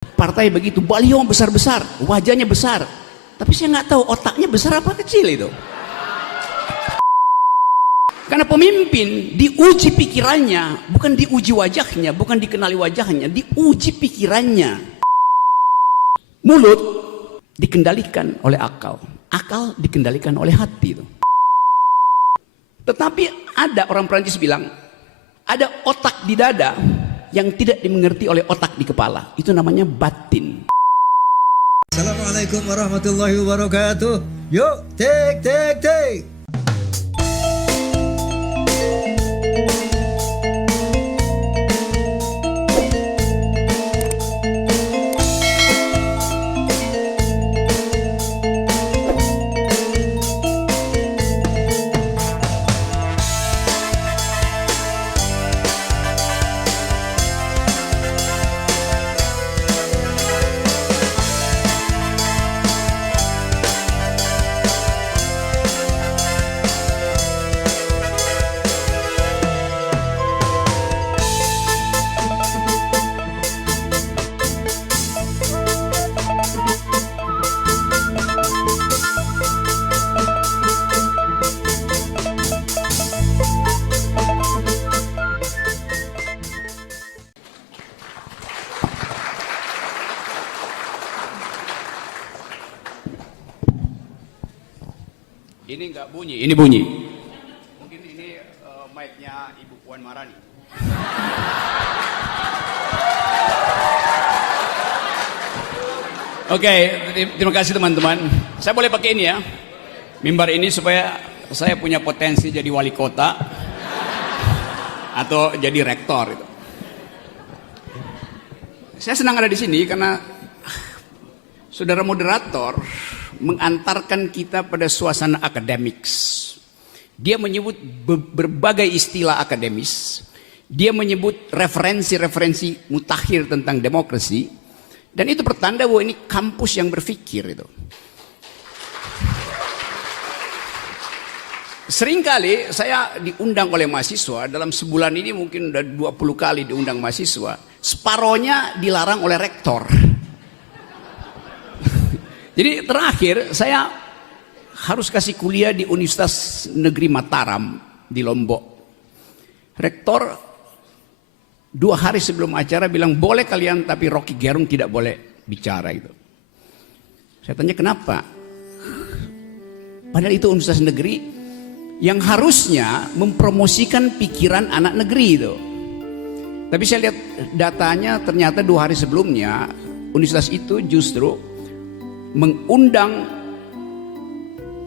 Partai begitu, baliho besar-besar, wajahnya besar, tapi saya nggak tahu otaknya besar apa kecil itu. Karena pemimpin diuji pikirannya, bukan diuji wajahnya, bukan dikenali wajahnya, diuji pikirannya. Mulut dikendalikan oleh akal, akal dikendalikan oleh hati itu. Tetapi ada orang Perancis bilang, ada otak di dada yang tidak dimengerti oleh otak di kepala. Itu namanya batin. Assalamualaikum warahmatullahi wabarakatuh. Yuk, take. Ini nggak bunyi, ini bunyi. Mungkin ini mic-nya Ibu Puan Marani. Oke, terima kasih teman-teman. Saya boleh pakai ini ya, mimbar ini supaya saya punya potensi jadi wali kota atau jadi rektor. Gitu. Saya senang ada di sini karena saudara moderator mengantarkan kita pada suasana akademiks. Dia menyebut berbagai istilah akademis. Dia menyebut referensi-referensi mutakhir tentang demokrasi. Dan itu pertanda bahwa ini kampus yang berpikir itu. Seringkali saya diundang oleh mahasiswa, dalam sebulan ini mungkin udah 20 kali diundang mahasiswa. Separohnya dilarang oleh rektor. Jadi terakhir saya harus kasih kuliah di Universitas Negeri Mataram di Lombok. Rektor 2 hari sebelum acara bilang boleh kalian tapi Rocky Gerung tidak boleh bicara itu. Saya tanya kenapa? Padahal itu Universitas Negeri yang harusnya mempromosikan pikiran anak negeri itu. Tapi saya lihat datanya ternyata 2 hari sebelumnya universitas itu justru mengundang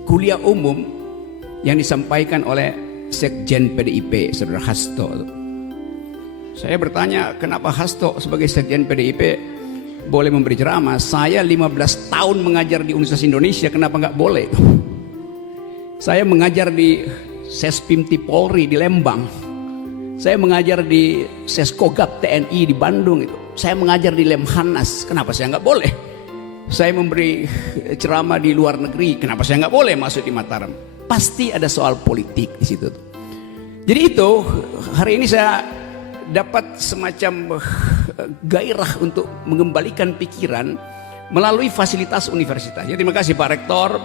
kuliah umum yang disampaikan oleh Sekjen PDIP, Saudara Hasto. Saya bertanya, kenapa Hasto sebagai Sekjen PDIP boleh memberi ceramah? Saya 15 tahun mengajar di Universitas Indonesia, kenapa nggak boleh? Saya mengajar di Sespimti Polri di Lembang. Saya mengajar di Seskogap TNI di Bandung itu. Saya mengajar di Lemhanas, kenapa saya nggak boleh? Saya memberi ceramah di luar negeri, kenapa saya nggak boleh masuk di Mataram? Pasti ada soal politik di situ. Jadi itu hari ini saya dapat semacam gairah untuk mengembalikan pikiran melalui fasilitas universitas. Jadi terima kasih Pak Rektor,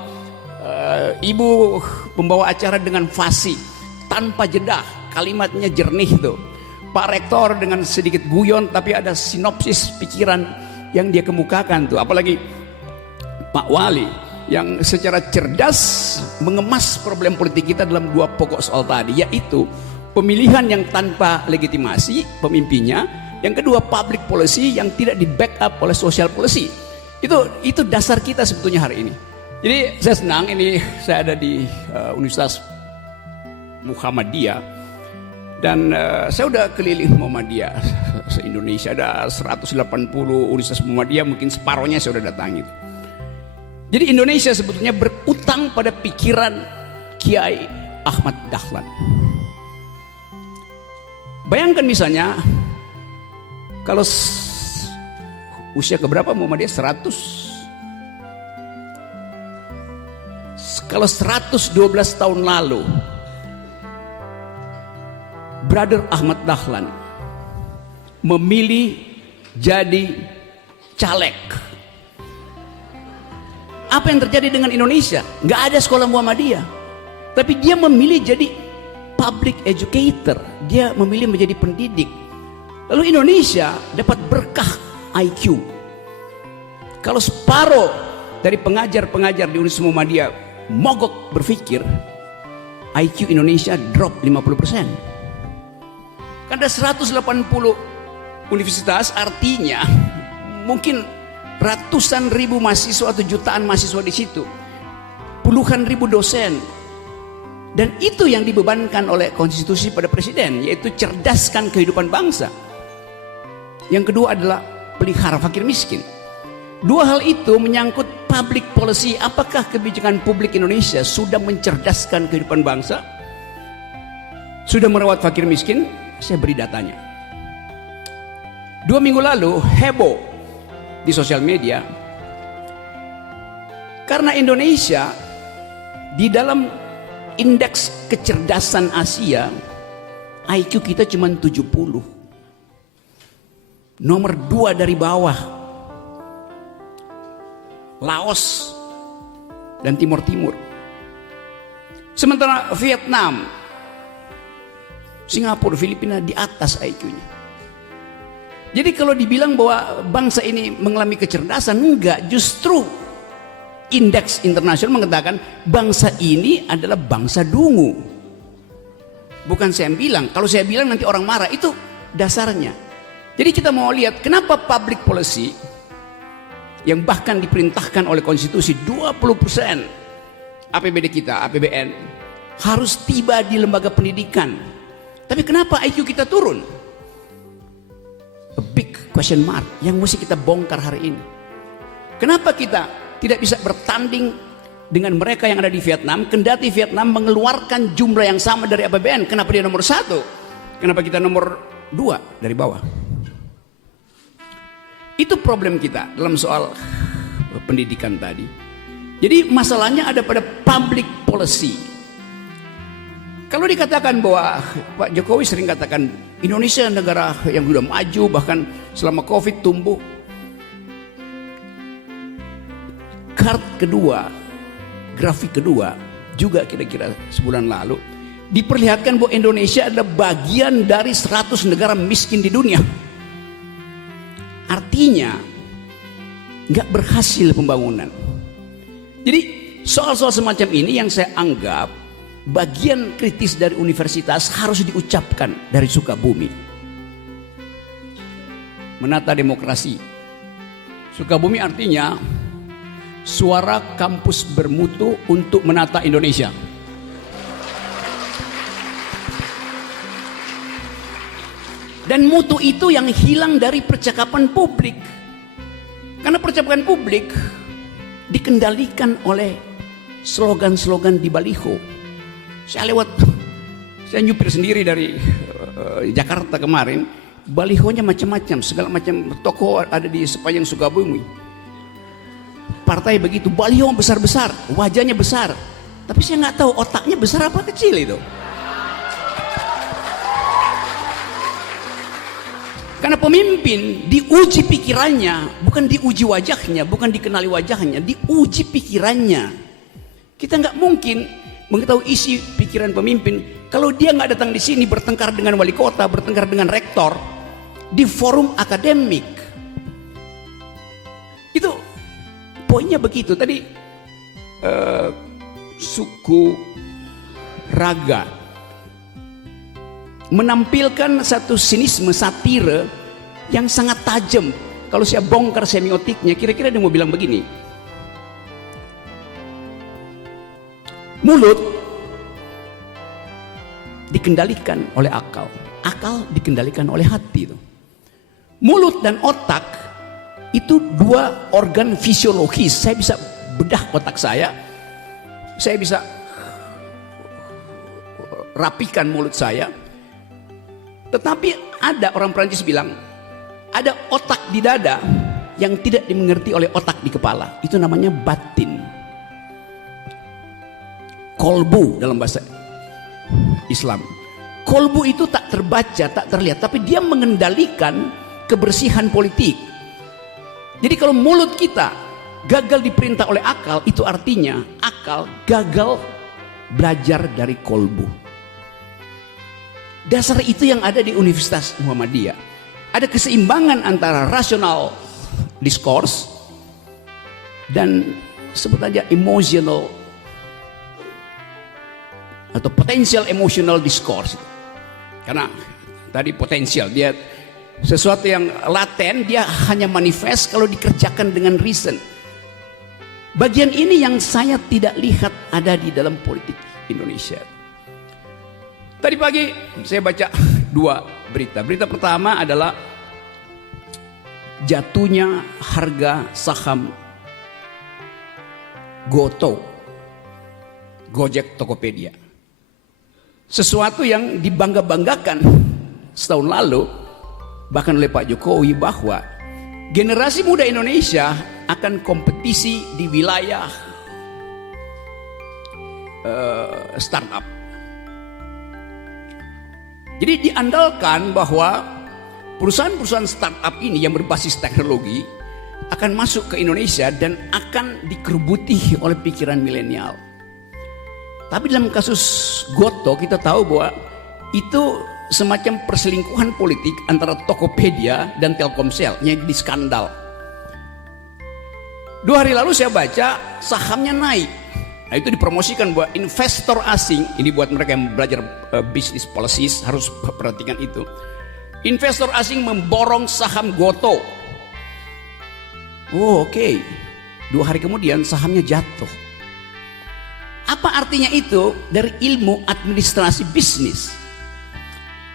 Ibu pembawa acara dengan fasih tanpa jeda, kalimatnya jernih itu. Pak Rektor dengan sedikit guyon tapi ada sinopsis pikiran yang dia kemukakan tuh, apalagi Pak Wali yang secara cerdas mengemas problem politik kita dalam 2 pokok soal tadi, yaitu pemilihan yang tanpa legitimasi pemimpinnya, yang kedua public policy yang tidak di backup oleh social policy. Itu dasar kita sebetulnya hari ini. Jadi saya senang ini saya ada di Universitas Muhammadiyah. Dan saya udah keliling Muhammadiyah se-Indonesia, ada 180 Universitas Muhammadiyah, mungkin separohnya saya udah datangi. Jadi Indonesia sebetulnya berutang pada pikiran Kiai Ahmad Dahlan. Bayangkan misalnya kalau usia keberapa Muhammadiyah? 100. Kalau 112 tahun lalu Brother Ahmad Dahlan memilih jadi caleg. Apa yang terjadi dengan Indonesia? Nggak ada sekolah Muhammadiyah, tapi dia memilih jadi public educator, dia memilih menjadi pendidik. Lalu Indonesia dapat berkah IQ. Kalau separuh dari pengajar-pengajar di Universitas Muhammadiyah mogok berpikir, IQ Indonesia drop 50%. Karena 180 universitas, artinya mungkin ratusan ribu mahasiswa atau jutaan mahasiswa di situ, puluhan ribu dosen, dan itu yang dibebankan oleh konstitusi pada presiden, yaitu cerdaskan kehidupan bangsa. Yang kedua adalah pelihara fakir miskin. Dua hal itu menyangkut public policy. Apakah kebijakan publik Indonesia sudah mencerdaskan kehidupan bangsa? Sudah merawat fakir miskin? Saya beri datanya. 2 minggu lalu heboh di sosial media karena Indonesia di dalam indeks kecerdasan Asia IQ kita cuma 70, nomor 2 dari bawah Laos dan Timur Timur. Sementara Vietnam, Singapura, Filipina di atas IQ-nya. Jadi kalau dibilang bahwa bangsa ini mengalami kecerdasan, enggak, justru indeks internasional mengatakan bangsa ini adalah bangsa dungu. Bukan saya bilang, kalau saya bilang nanti orang marah, itu dasarnya. Jadi kita mau lihat kenapa public policy yang bahkan diperintahkan oleh konstitusi 20% APBD kita, APBN harus tiba di lembaga pendidikan. Tapi kenapa IQ kita turun? A big question mark yang mesti kita bongkar hari ini. Kenapa kita tidak bisa bertanding dengan mereka yang ada di Vietnam, kendati Vietnam mengeluarkan jumlah yang sama dari APBN? Kenapa dia nomor 1? Kenapa kita nomor 2 dari bawah? Itu problem kita dalam soal pendidikan tadi. Jadi masalahnya ada pada public policy. Kalau dikatakan bahwa Pak Jokowi sering katakan Indonesia negara yang sudah maju, bahkan selama COVID tumbuh. Kart kedua, grafik kedua juga kira-kira sebulan lalu diperlihatkan bahwa Indonesia adalah bagian dari 100 negara miskin di dunia. Artinya nggak berhasil pembangunan. Jadi soal-soal semacam ini yang saya anggap bagian kritis dari universitas harus diucapkan dari Sukabumi. Menata demokrasi. Sukabumi artinya suara kampus bermutu untuk menata Indonesia. Dan mutu itu yang hilang dari percakapan publik. Karena percakapan publik dikendalikan oleh slogan-slogan di baliho. Saya nyupir sendiri dari Jakarta kemarin, balihonya macam-macam, segala macam toko ada di sepanjang Sukabumi. Partai begitu, baliho besar-besar, wajahnya besar. Tapi saya nggak tahu otaknya besar apa kecil itu. Karena pemimpin diuji pikirannya, bukan diuji wajahnya, bukan dikenali wajahnya, diuji pikirannya. Kita nggak mungkin mengetahui isi pikiran pemimpin kalau dia nggak datang di sini bertengkar dengan wali kota, bertengkar dengan rektor di forum akademik. Itu poinnya begitu. Tadi suku raga menampilkan satu sinisme satire yang sangat tajam. Kalau saya bongkar semiotiknya, kira-kira dia mau bilang begini: mulut dikendalikan oleh akal, akal dikendalikan oleh hati. Mulut dan otak itu dua organ fisiologis. Saya bisa bedah otak saya bisa rapikan mulut saya. Tetapi ada orang Perancis bilang, ada otak di dada yang tidak dimengerti oleh otak di kepala. Itu namanya batin. Kolbu dalam bahasa Islam. Kolbu itu tak terbaca, tak terlihat, tapi dia mengendalikan kebersihan politik. Jadi kalau mulut kita gagal diperintah oleh akal, itu artinya akal gagal belajar dari kolbu. Dasar itu yang ada di Universitas Muhammadiyah. Ada keseimbangan antara rasional discourse dan sebut aja emotional atau potential emotional discourse. Karena tadi potensial, dia sesuatu yang laten, dia hanya manifest kalau dikerjakan dengan reason. Bagian ini yang saya tidak lihat ada di dalam politik Indonesia. Tadi pagi saya baca dua berita. Berita pertama adalah jatuhnya harga saham Goto, Gojek, Tokopedia. Sesuatu yang dibangga-banggakan setahun lalu bahkan oleh Pak Jokowi, bahwa generasi muda Indonesia akan kompetisi di wilayah startup. Jadi diandalkan bahwa perusahaan-perusahaan startup ini yang berbasis teknologi akan masuk ke Indonesia dan akan dikerubuti oleh pikiran milenial. Tapi dalam kasus Goto kita tahu bahwa itu semacam perselingkuhan politik antara Tokopedia dan Telkomsel yang di skandal. 2 hari lalu saya baca sahamnya naik. Nah, itu dipromosikan bahwa investor asing, ini buat mereka yang belajar business policies harus perhatikan itu. Investor asing memborong saham Goto. Oh, oke. 2 hari kemudian sahamnya jatuh. Apa artinya itu dari ilmu administrasi bisnis?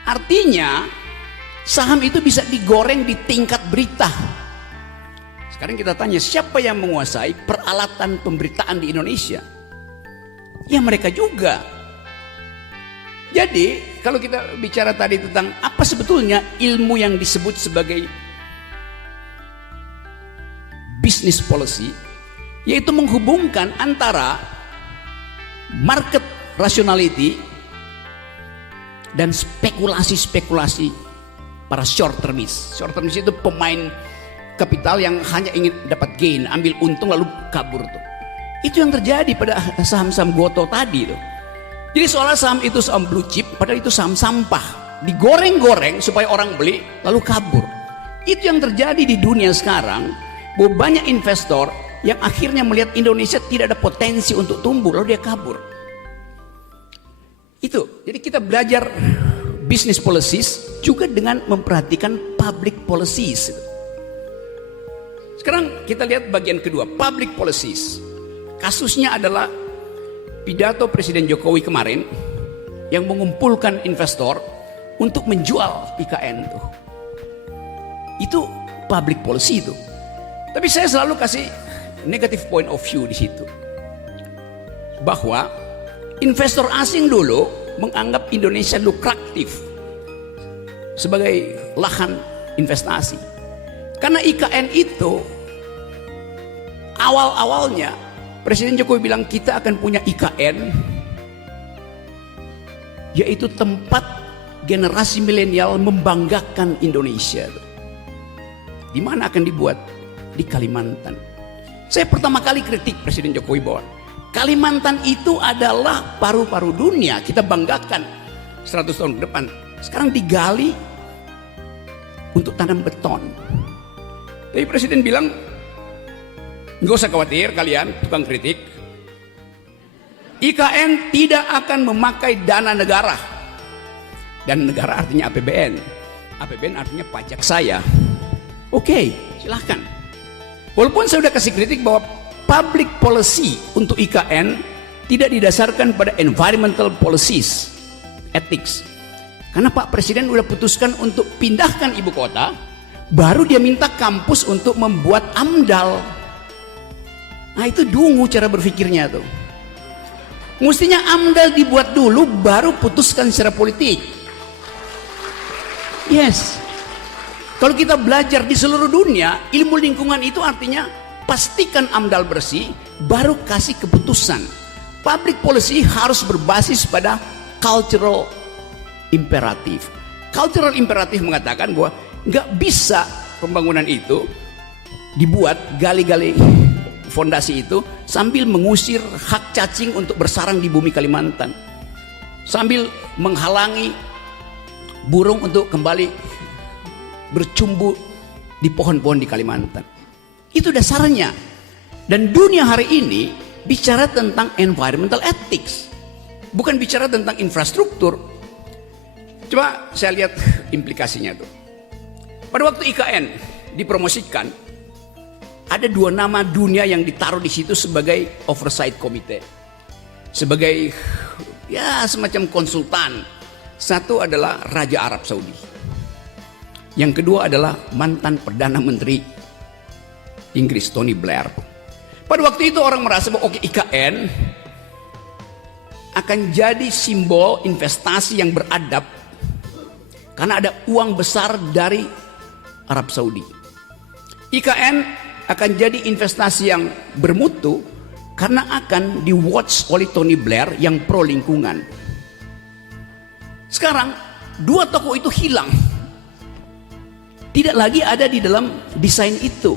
Artinya saham itu bisa digoreng di tingkat berita. Sekarang kita tanya, siapa yang menguasai peralatan pemberitaan di Indonesia? Ya mereka juga. Jadi kalau kita bicara tadi tentang apa sebetulnya ilmu yang disebut sebagai business policy, yaitu menghubungkan antara market rationality dan spekulasi-spekulasi para short termis. Short termis itu pemain kapital yang hanya ingin dapat gain, ambil untung lalu kabur tuh. Itu yang terjadi pada saham-saham Goto tadi tuh. Jadi seolah saham itu saham blue chip, padahal itu saham sampah. Digoreng-goreng supaya orang beli lalu kabur. Itu yang terjadi di dunia sekarang, bahwa banyak investor yang akhirnya melihat Indonesia tidak ada potensi untuk tumbuh lalu dia kabur. Itu. Jadi kita belajar business policies juga dengan memperhatikan public policies. Sekarang kita lihat bagian kedua, public policies. Kasusnya adalah pidato Presiden Jokowi kemarin yang mengumpulkan investor untuk menjual IKN tuh. Itu public policy itu. Tapi saya selalu kasih negative point of view di situ. Bahwa investor asing dulu menganggap Indonesia lukratif sebagai lahan investasi. Karena IKN itu awal-awalnya Presiden Jokowi bilang kita akan punya IKN, yaitu tempat generasi milenial membanggakan Indonesia. Di mana akan dibuat? Di Kalimantan. Saya pertama kali kritik Presiden Jokowi bahwa Kalimantan itu adalah paru-paru dunia, kita banggakan 100 tahun ke depan. Sekarang digali untuk tanam beton. Tapi Presiden bilang, nggak usah khawatir kalian tukang kritik, IKN tidak akan memakai dana negara. Dan negara artinya APBN. APBN artinya pajak saya. Oke, silahkan. Walaupun saya sudah kasih kritik bahwa public policy untuk IKN tidak didasarkan pada environmental policies, ethics. Karena Pak Presiden sudah putuskan untuk pindahkan ibu kota, baru dia minta kampus untuk membuat AMDAL. Nah itu dungu cara berpikirnya tuh. Mestinya AMDAL dibuat dulu baru putuskan secara politik. Yes. Kalau kita belajar di seluruh dunia, ilmu lingkungan itu artinya pastikan AMDAL bersih, baru kasih keputusan. Public policy harus berbasis pada cultural imperatif. Cultural imperatif mengatakan bahwa nggak bisa pembangunan itu dibuat gali-gali fondasi itu sambil mengusir hak cacing untuk bersarang di bumi Kalimantan, sambil menghalangi burung untuk kembali bercumbu di pohon-pohon di Kalimantan. Itu dasarnya. Dan dunia hari ini bicara tentang environmental ethics, bukan bicara tentang infrastruktur. Coba saya lihat implikasinya tuh. Pada waktu IKN dipromosikan, ada 2 nama dunia yang ditaruh di situ sebagai oversight committee, sebagai ya semacam konsultan. Satu adalah Raja Arab Saudi, yang kedua adalah mantan Perdana Menteri Inggris Tony Blair. Pada waktu itu orang merasa bahwa oke, IKN akan jadi simbol investasi yang beradab karena ada uang besar dari Arab Saudi. IKN akan jadi investasi yang bermutu karena akan di-watch oleh Tony Blair yang pro lingkungan. Sekarang 2 tokoh itu hilang, tidak lagi ada di dalam desain itu.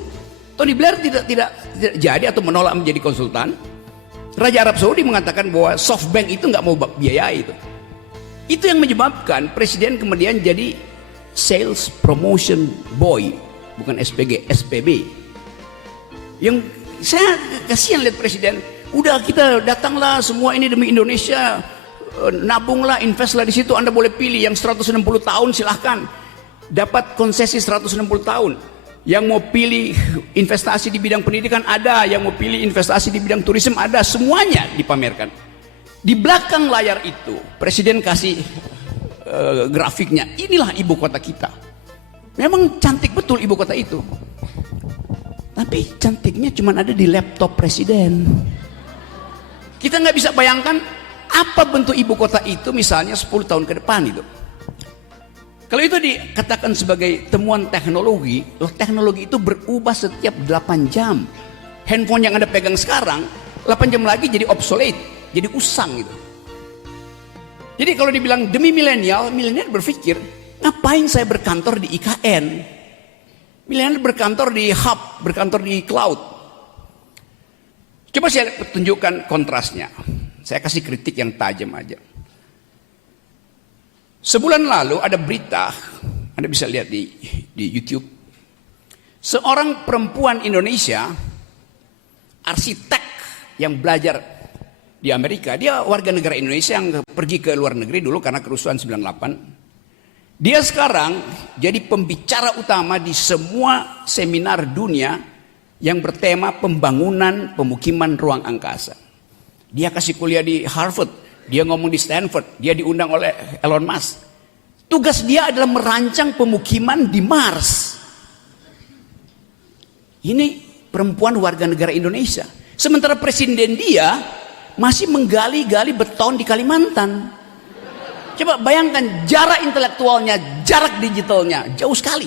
Tony Blair tidak jadi atau menolak menjadi konsultan. Raja Arab Saudi mengatakan bahwa SoftBank itu nggak mau biaya itu. Itu yang menyebabkan presiden kemudian jadi sales promotion boy, bukan SPG, SPB. Yang saya kasihan lihat presiden, udah kita datanglah semua ini demi Indonesia, nabunglah, investlah di situ, Anda boleh pilih yang 160 tahun silahkan, dapat konsesi 160 tahun. Yang mau pilih investasi di bidang pendidikan ada, yang mau pilih investasi di bidang turisme ada, semuanya dipamerkan. Di belakang layar itu presiden kasih grafiknya, inilah ibu kota kita. Memang cantik betul ibu kota itu, tapi cantiknya cuma ada di laptop presiden. Kita nggak bisa bayangkan apa bentuk ibu kota itu misalnya 10 tahun ke depan itu. Kalau itu dikatakan sebagai temuan teknologi, loh, teknologi itu berubah setiap 8 jam. Handphone yang Anda pegang sekarang 8 jam lagi jadi obsolete, jadi usang gitu. Jadi kalau dibilang demi milenial berpikir, ngapain saya berkantor di IKN? Milenial berkantor di hub, berkantor di cloud. Coba saya tunjukkan kontrasnya. Saya kasih kritik yang tajam aja. Sebulan lalu ada berita, Anda bisa lihat di YouTube. Seorang perempuan Indonesia, arsitek yang belajar di Amerika, dia warga negara Indonesia yang pergi ke luar negeri dulu karena kerusuhan 98. Dia sekarang jadi pembicara utama di semua seminar dunia yang bertema pembangunan pemukiman ruang angkasa. Dia kasih kuliah di Harvard. Dia ngomong di Stanford, dia diundang oleh Elon Musk. Tugas dia adalah merancang pemukiman di Mars. Ini perempuan warga negara Indonesia. Sementara presiden dia masih menggali-gali beton di Kalimantan. Coba bayangkan jarak intelektualnya, jarak digitalnya, jauh sekali.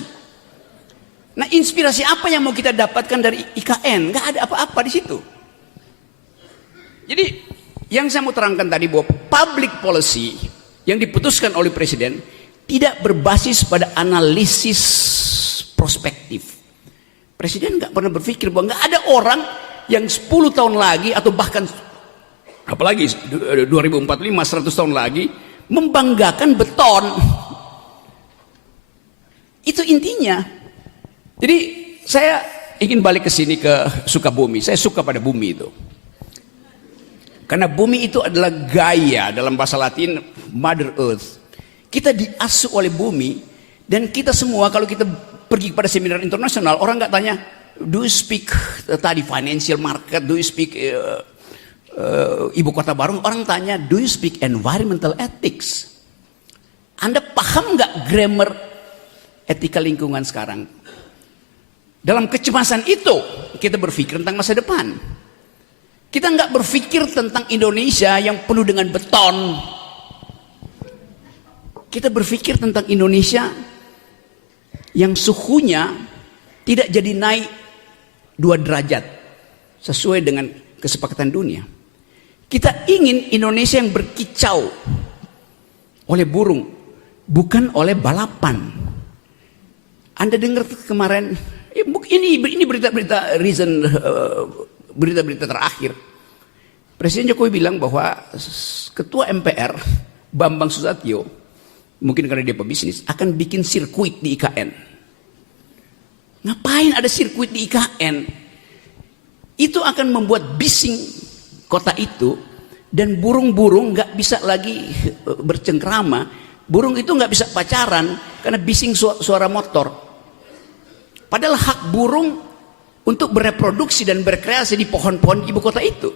Nah, inspirasi apa yang mau kita dapatkan dari IKN? Nggak ada apa-apa di situ. Jadi yang saya mau terangkan tadi bahwa public policy yang diputuskan oleh presiden tidak berbasis pada analisis prospektif. Presiden nggak pernah berpikir bahwa nggak ada orang yang 10 tahun lagi atau bahkan apalagi 2045 100 tahun lagi membanggakan beton. Itu intinya. Jadi saya ingin balik ke sini ke Sukabumi. Saya suka pada bumi itu. Karena bumi itu adalah Gaia, dalam bahasa Latin Mother Earth. Kita diasuh oleh bumi, dan kita semua kalau kita pergi kepada seminar internasional, orang nggak tanya, do you speak tadi financial market, do you speak ibu kota baru? Orang tanya, do you speak environmental ethics? Anda paham nggak grammar etika lingkungan sekarang? Dalam kecemasan itu kita berpikir tentang masa depan. Kita nggak berpikir tentang Indonesia yang penuh dengan beton. Kita berpikir tentang Indonesia yang suhunya tidak jadi naik 2 derajat sesuai dengan kesepakatan dunia. Kita ingin Indonesia yang berkicau oleh burung, bukan oleh balapan. Anda dengar kemarin Ini berita-berita recent, berita-berita terakhir. Presiden Jokowi bilang bahwa Ketua MPR Bambang Susatyo, mungkin karena dia pebisnis, akan bikin sirkuit di IKN. Ngapain ada sirkuit di IKN? Itu akan membuat bising kota itu, dan burung-burung nggak bisa lagi bercengkrama. Burung itu nggak bisa pacaran karena bising suara motor. Padahal hak burung untuk bereproduksi dan berkreasi di pohon-pohon ibu kota itu.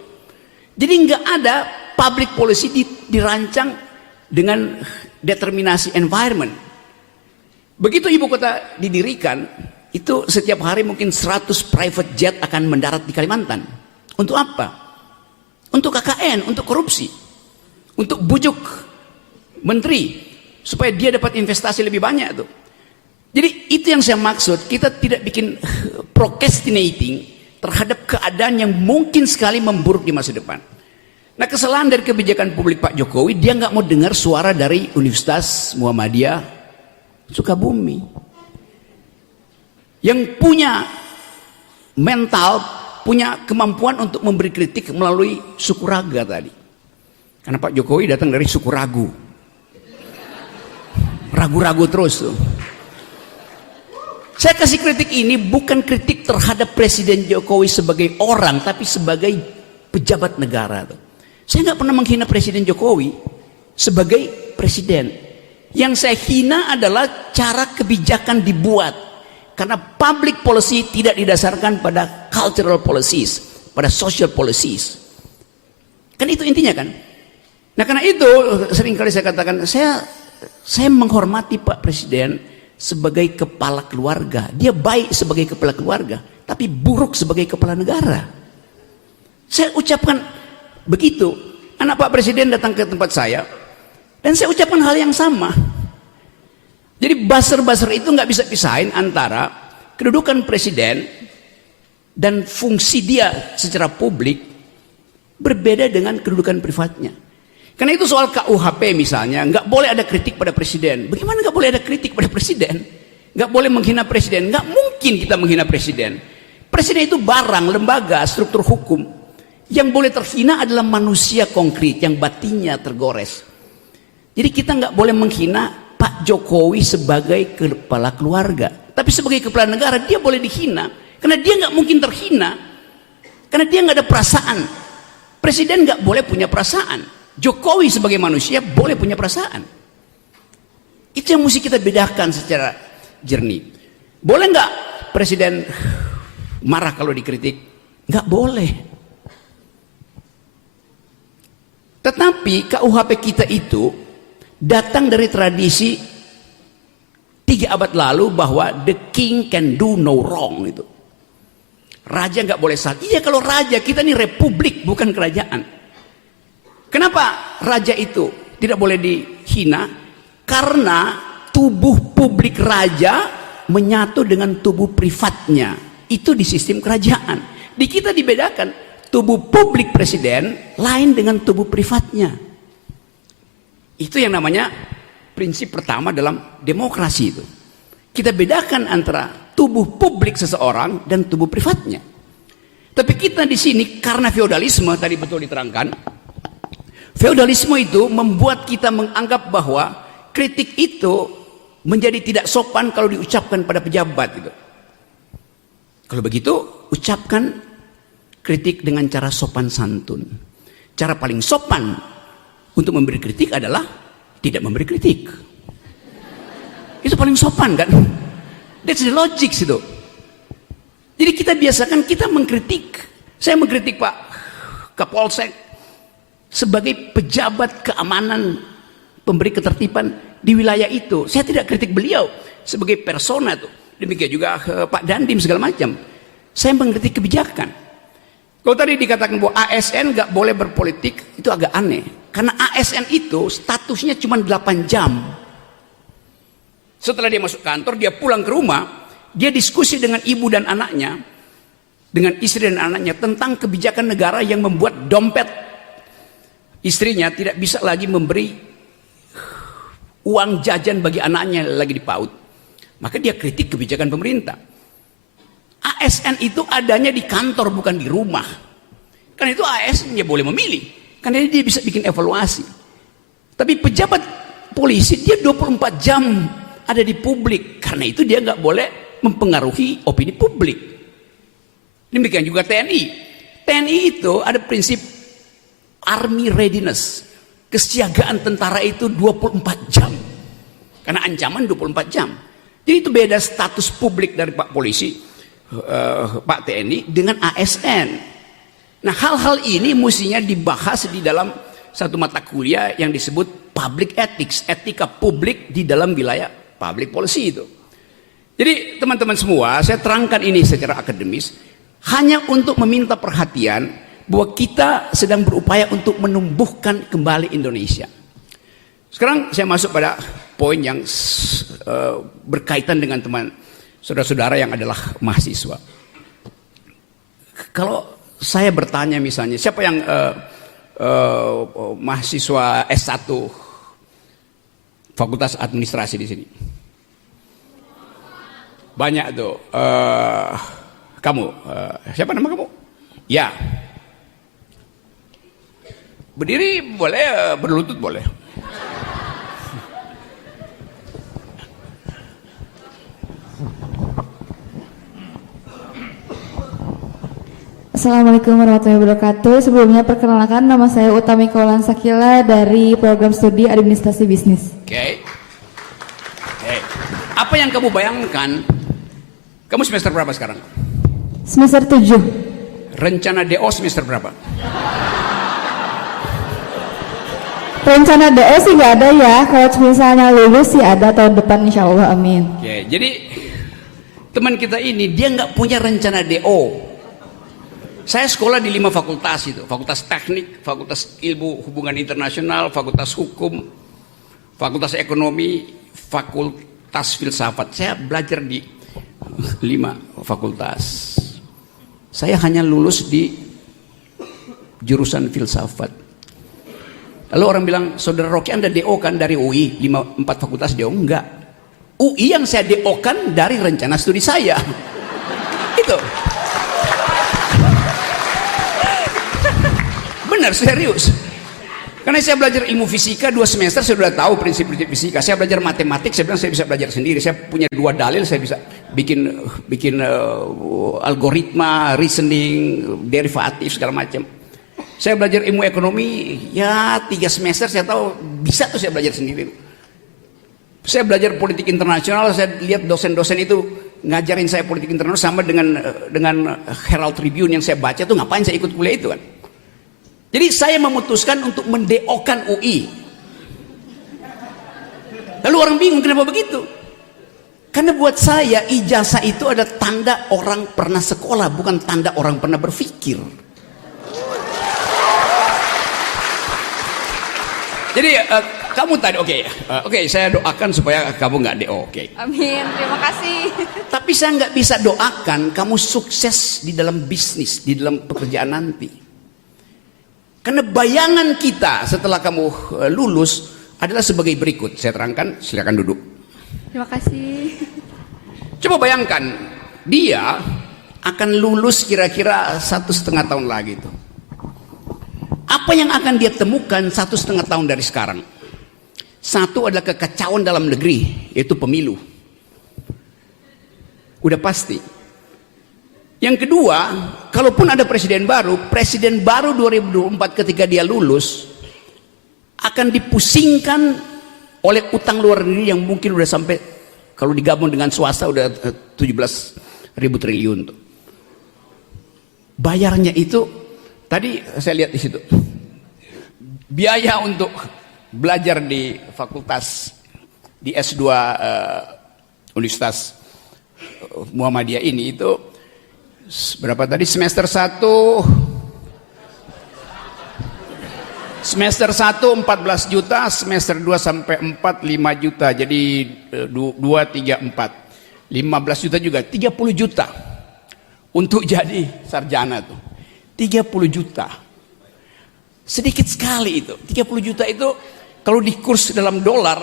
Jadi nggak ada public policy dirancang dengan determinasi environment. Begitu ibu kota didirikan, itu setiap hari mungkin 100 private jet akan mendarat di Kalimantan. Untuk apa? Untuk KKN, untuk korupsi. Untuk bujuk menteri supaya dia dapat investasi lebih banyak tuh. Jadi itu yang saya maksud, kita tidak bikin procrastinating terhadap keadaan yang mungkin sekali memburuk di masa depan. Nah, kesalahan dari kebijakan publik Pak Jokowi, dia nggak mau dengar suara dari Universitas Muhammadiyah Sukabumi. Yang punya mental, punya kemampuan untuk memberi kritik melalui suku raga tadi. Karena Pak Jokowi datang dari suku ragu. Ragu-ragu terus tuh. Saya kasih kritik ini bukan kritik terhadap Presiden Jokowi sebagai orang, tapi sebagai pejabat negara. Saya nggak pernah menghina Presiden Jokowi sebagai presiden. Yang saya hina adalah cara kebijakan dibuat. Karena public policy tidak didasarkan pada cultural policies, pada social policies. Kan itu intinya kan? Nah, karena itu seringkali saya katakan, saya menghormati Pak Presiden sebagai kepala keluarga. Dia baik sebagai kepala keluarga, tapi buruk sebagai kepala negara. Saya ucapkan begitu. Anak Pak Presiden datang ke tempat saya, dan saya ucapkan hal yang sama. Jadi buzzer-buzzer itu nggak bisa pisahin antara kedudukan presiden dan fungsi dia secara publik berbeda dengan kedudukan privatnya. Karena itu soal KUHP misalnya, nggak boleh ada kritik pada presiden. Bagaimana nggak boleh ada kritik pada presiden? Nggak boleh menghina presiden. Nggak mungkin kita menghina presiden. Presiden itu barang, lembaga, struktur hukum. Yang boleh terhina adalah manusia konkret yang batinnya tergores. Jadi kita nggak boleh menghina Pak Jokowi sebagai kepala keluarga. Tapi sebagai kepala negara dia boleh dihina. Karena dia nggak mungkin terhina. Karena dia nggak ada perasaan. Presiden nggak boleh punya perasaan. Jokowi sebagai manusia boleh punya perasaan. Itu yang mesti kita bedakan secara jernih. Boleh nggak presiden marah kalau dikritik? Nggak boleh. Tetapi KUHP kita itu datang dari tradisi 3 abad lalu bahwa the king can do no wrong itu. Raja nggak boleh salah. Iya, kalau raja, kita ini republik bukan kerajaan. Kenapa raja itu tidak boleh dihina? Karena tubuh publik raja menyatu dengan tubuh privatnya. Itu di sistem kerajaan. Di kita dibedakan, tubuh publik presiden lain dengan tubuh privatnya. Itu yang namanya prinsip pertama dalam demokrasi itu. Kita bedakan antara tubuh publik seseorang dan tubuh privatnya. Tapi kita di sini karena feodalisme tadi betul diterangkan. Feodalisme itu membuat kita menganggap bahwa kritik itu menjadi tidak sopan kalau diucapkan pada pejabat gitu. Kalau begitu, ucapkan kritik dengan cara sopan santun. Cara paling sopan untuk memberi kritik adalah tidak memberi kritik. Itu paling sopan kan? That's the logic itu. Jadi kita biasakan kita mengkritik. Saya mengkritik Pak Kapolsek sebagai pejabat keamanan pemberi ketertiban di wilayah itu. Saya tidak kritik beliau sebagai persona tuh. Demikian juga Pak Dandim segala macam. Saya mengkritik kebijakan. Kalau tadi dikatakan bahwa ASN nggak boleh berpolitik, itu agak aneh. Karena ASN itu statusnya cuma 8 jam. Setelah dia masuk kantor, dia pulang ke rumah, dia diskusi dengan ibu dan anaknya, dengan istri dan anaknya tentang kebijakan negara yang membuat dompet istrinya tidak bisa lagi memberi uang jajan bagi anaknya lagi di PAUD. Maka dia kritik kebijakan pemerintah. ASN itu adanya di kantor bukan di rumah. Karena itu ASN dia boleh memilih. Karena dia bisa bikin evaluasi. Tapi pejabat polisi dia 24 jam ada di publik. Karena itu dia nggak boleh mempengaruhi opini publik. Demikian juga TNI. TNI itu ada prinsip army readiness. Kesiagaan tentara itu 24 jam. Karena ancaman 24 jam. Jadi itu beda status publik dari Pak Polisi, Pak TNI dengan ASN. Nah, hal-hal ini mestinya dibahas di dalam satu mata kuliah yang disebut public ethics, etika publik di dalam wilayah public policy itu. Jadi teman-teman semua, saya terangkan ini secara akademis hanya untuk meminta perhatian bahwa kita sedang berupaya untuk menumbuhkan kembali Indonesia. Sekarang saya masuk pada poin yang berkaitan dengan teman saudara-saudara yang adalah mahasiswa. Kalau saya bertanya misalnya, siapa yang mahasiswa S1 Fakultas Administrasi di sini? Banyak tuh. Kamu, siapa nama kamu? Ya. Berdiri boleh, berlutut boleh. Assalamualaikum warahmatullahi wabarakatuh. Sebelumnya perkenalkan, nama saya Utami Kaulan Sakila dari program studi administrasi bisnis. Oke. Apa yang kamu bayangkan? Kamu semester berapa sekarang? Semester 7. Rencana DO semester berapa? Rencana DO sih nggak ada ya. Kalau misalnya lulus sih ada tahun depan insya Allah, amin. Oke, jadi teman kita ini dia nggak punya rencana DO. Saya sekolah di 5 fakultas itu, fakultas teknik, fakultas ilmu hubungan internasional, fakultas hukum, fakultas ekonomi, fakultas filsafat. Saya belajar di 5 fakultas. Saya hanya lulus di jurusan filsafat. Lalu orang bilang, saudara Rocky Anda DO kan dari UI, 4 fakultas DO? Enggak. UI yang saya DO kan dari rencana studi saya. Itu. Benar, serius. Karena saya belajar ilmu fisika 2 semester, saya sudah tahu prinsip-prinsip fisika. Saya belajar matematik, saya bilang saya bisa belajar sendiri. Saya punya 2 dalil, saya bisa bikin algoritma, reasoning, derivatif segala macam. Saya belajar ilmu ekonomi, ya 3 semester saya tahu bisa tuh saya belajar sendiri. Saya belajar politik internasional, saya lihat dosen-dosen itu ngajarin saya politik internasional sama dengan Herald Tribune yang saya baca tuh, ngapain saya ikut kuliah itu kan? Jadi saya memutuskan untuk mendeokan UI. Lalu orang bingung kenapa begitu? Karena buat saya ijazah itu ada tanda orang pernah sekolah, bukan tanda orang pernah berpikir. Jadi kamu tadi oke, saya doakan supaya kamu nggak DO, oke. Amin, terima kasih. Tapi saya nggak bisa doakan kamu sukses di dalam bisnis, di dalam pekerjaan nanti. Karena bayangan kita setelah kamu lulus adalah sebagai berikut. Saya terangkan, silakan duduk. Terima kasih. Coba bayangkan, dia akan lulus kira-kira 1,5 tahun lagi tuh. Apa yang akan dia temukan 1,5 tahun dari sekarang? Satu adalah kekacauan dalam negeri, yaitu pemilu. Udah pasti. Yang kedua, kalaupun ada presiden baru 2024 ketika dia lulus akan dipusingkan oleh utang luar negeri yang mungkin udah sampai, kalau digabung dengan swasta udah 17.000 triliun tuh. Bayarnya itu tadi saya lihat di situ. Biaya untuk belajar di fakultas di S2 Universitas Muhammadiyah ini itu berapa tadi? Semester 1 14 juta, semester 2 sampai 4 5 juta. Jadi 2 3 4 15 juta juga, 30 juta untuk jadi sarjana tuh. 30 juta. Sedikit sekali itu. 30 juta itu kalau dikurs dalam dolar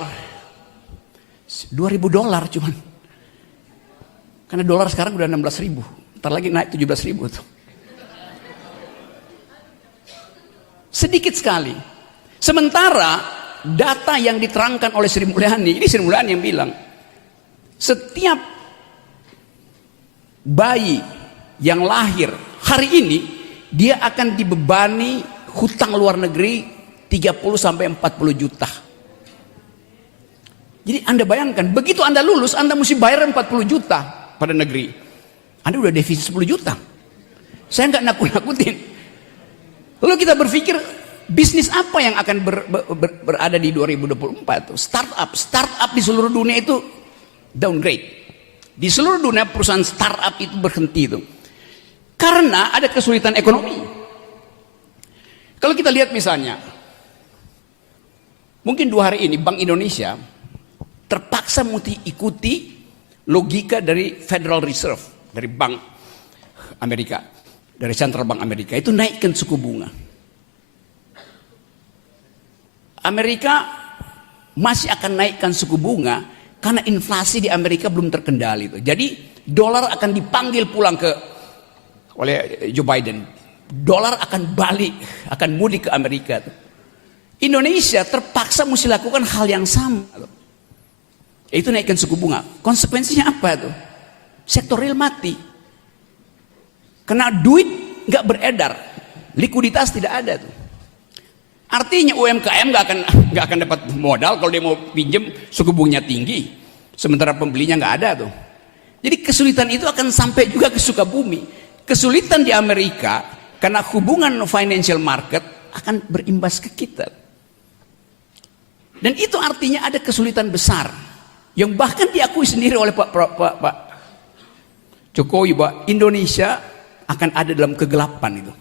$2.000 cuman. Karena dolar sekarang udah 16.000. Ntar lagi naik 17.000 tuh. Sedikit sekali. Sementara data yang diterangkan oleh Sri Mulyani, ini Sri Mulyani yang bilang, setiap bayi yang lahir hari ini dia akan dibebani hutang luar negeri 30 sampai 40 juta. Jadi Anda bayangkan, begitu Anda lulus Anda mesti bayar 40 juta pada negeri. Anda udah defisit 10 juta. Saya nggak nakut-nakutin. Lalu kita berpikir bisnis apa yang akan berada di 2024 tuh? Startup di seluruh dunia itu downgrade. Di seluruh dunia perusahaan startup itu berhenti tuh. Karena ada kesulitan ekonomi. Kalau kita lihat misalnya, mungkin 2 hari ini Bank Indonesia terpaksa ikuti logika dari Federal Reserve, dari Bank Amerika, dari Central Bank Amerika, itu naikkan suku bunga. Amerika masih akan naikkan suku bunga karena inflasi di Amerika belum terkendali itu. Jadi dolar akan dipanggil pulang oleh Joe Biden. Dolar akan balik, akan mudik ke Amerika. Indonesia terpaksa mesti lakukan hal yang sama. Itu naikkan suku bunga. Konsekuensinya apa tuh? Sektor real mati. Karena duit nggak beredar, likuiditas tidak ada tuh. Artinya UMKM nggak akan dapat modal kalau dia mau pinjem, suku bunganya tinggi, sementara pembelinya nggak ada tuh. Jadi kesulitan itu akan sampai juga ke Sukabumi. Kesulitan di Amerika karena hubungan financial market akan berimbas ke kita. Dan itu artinya ada kesulitan besar yang bahkan diakui sendiri oleh Pak Jokowi bahwa Indonesia akan ada dalam kegelapan itu.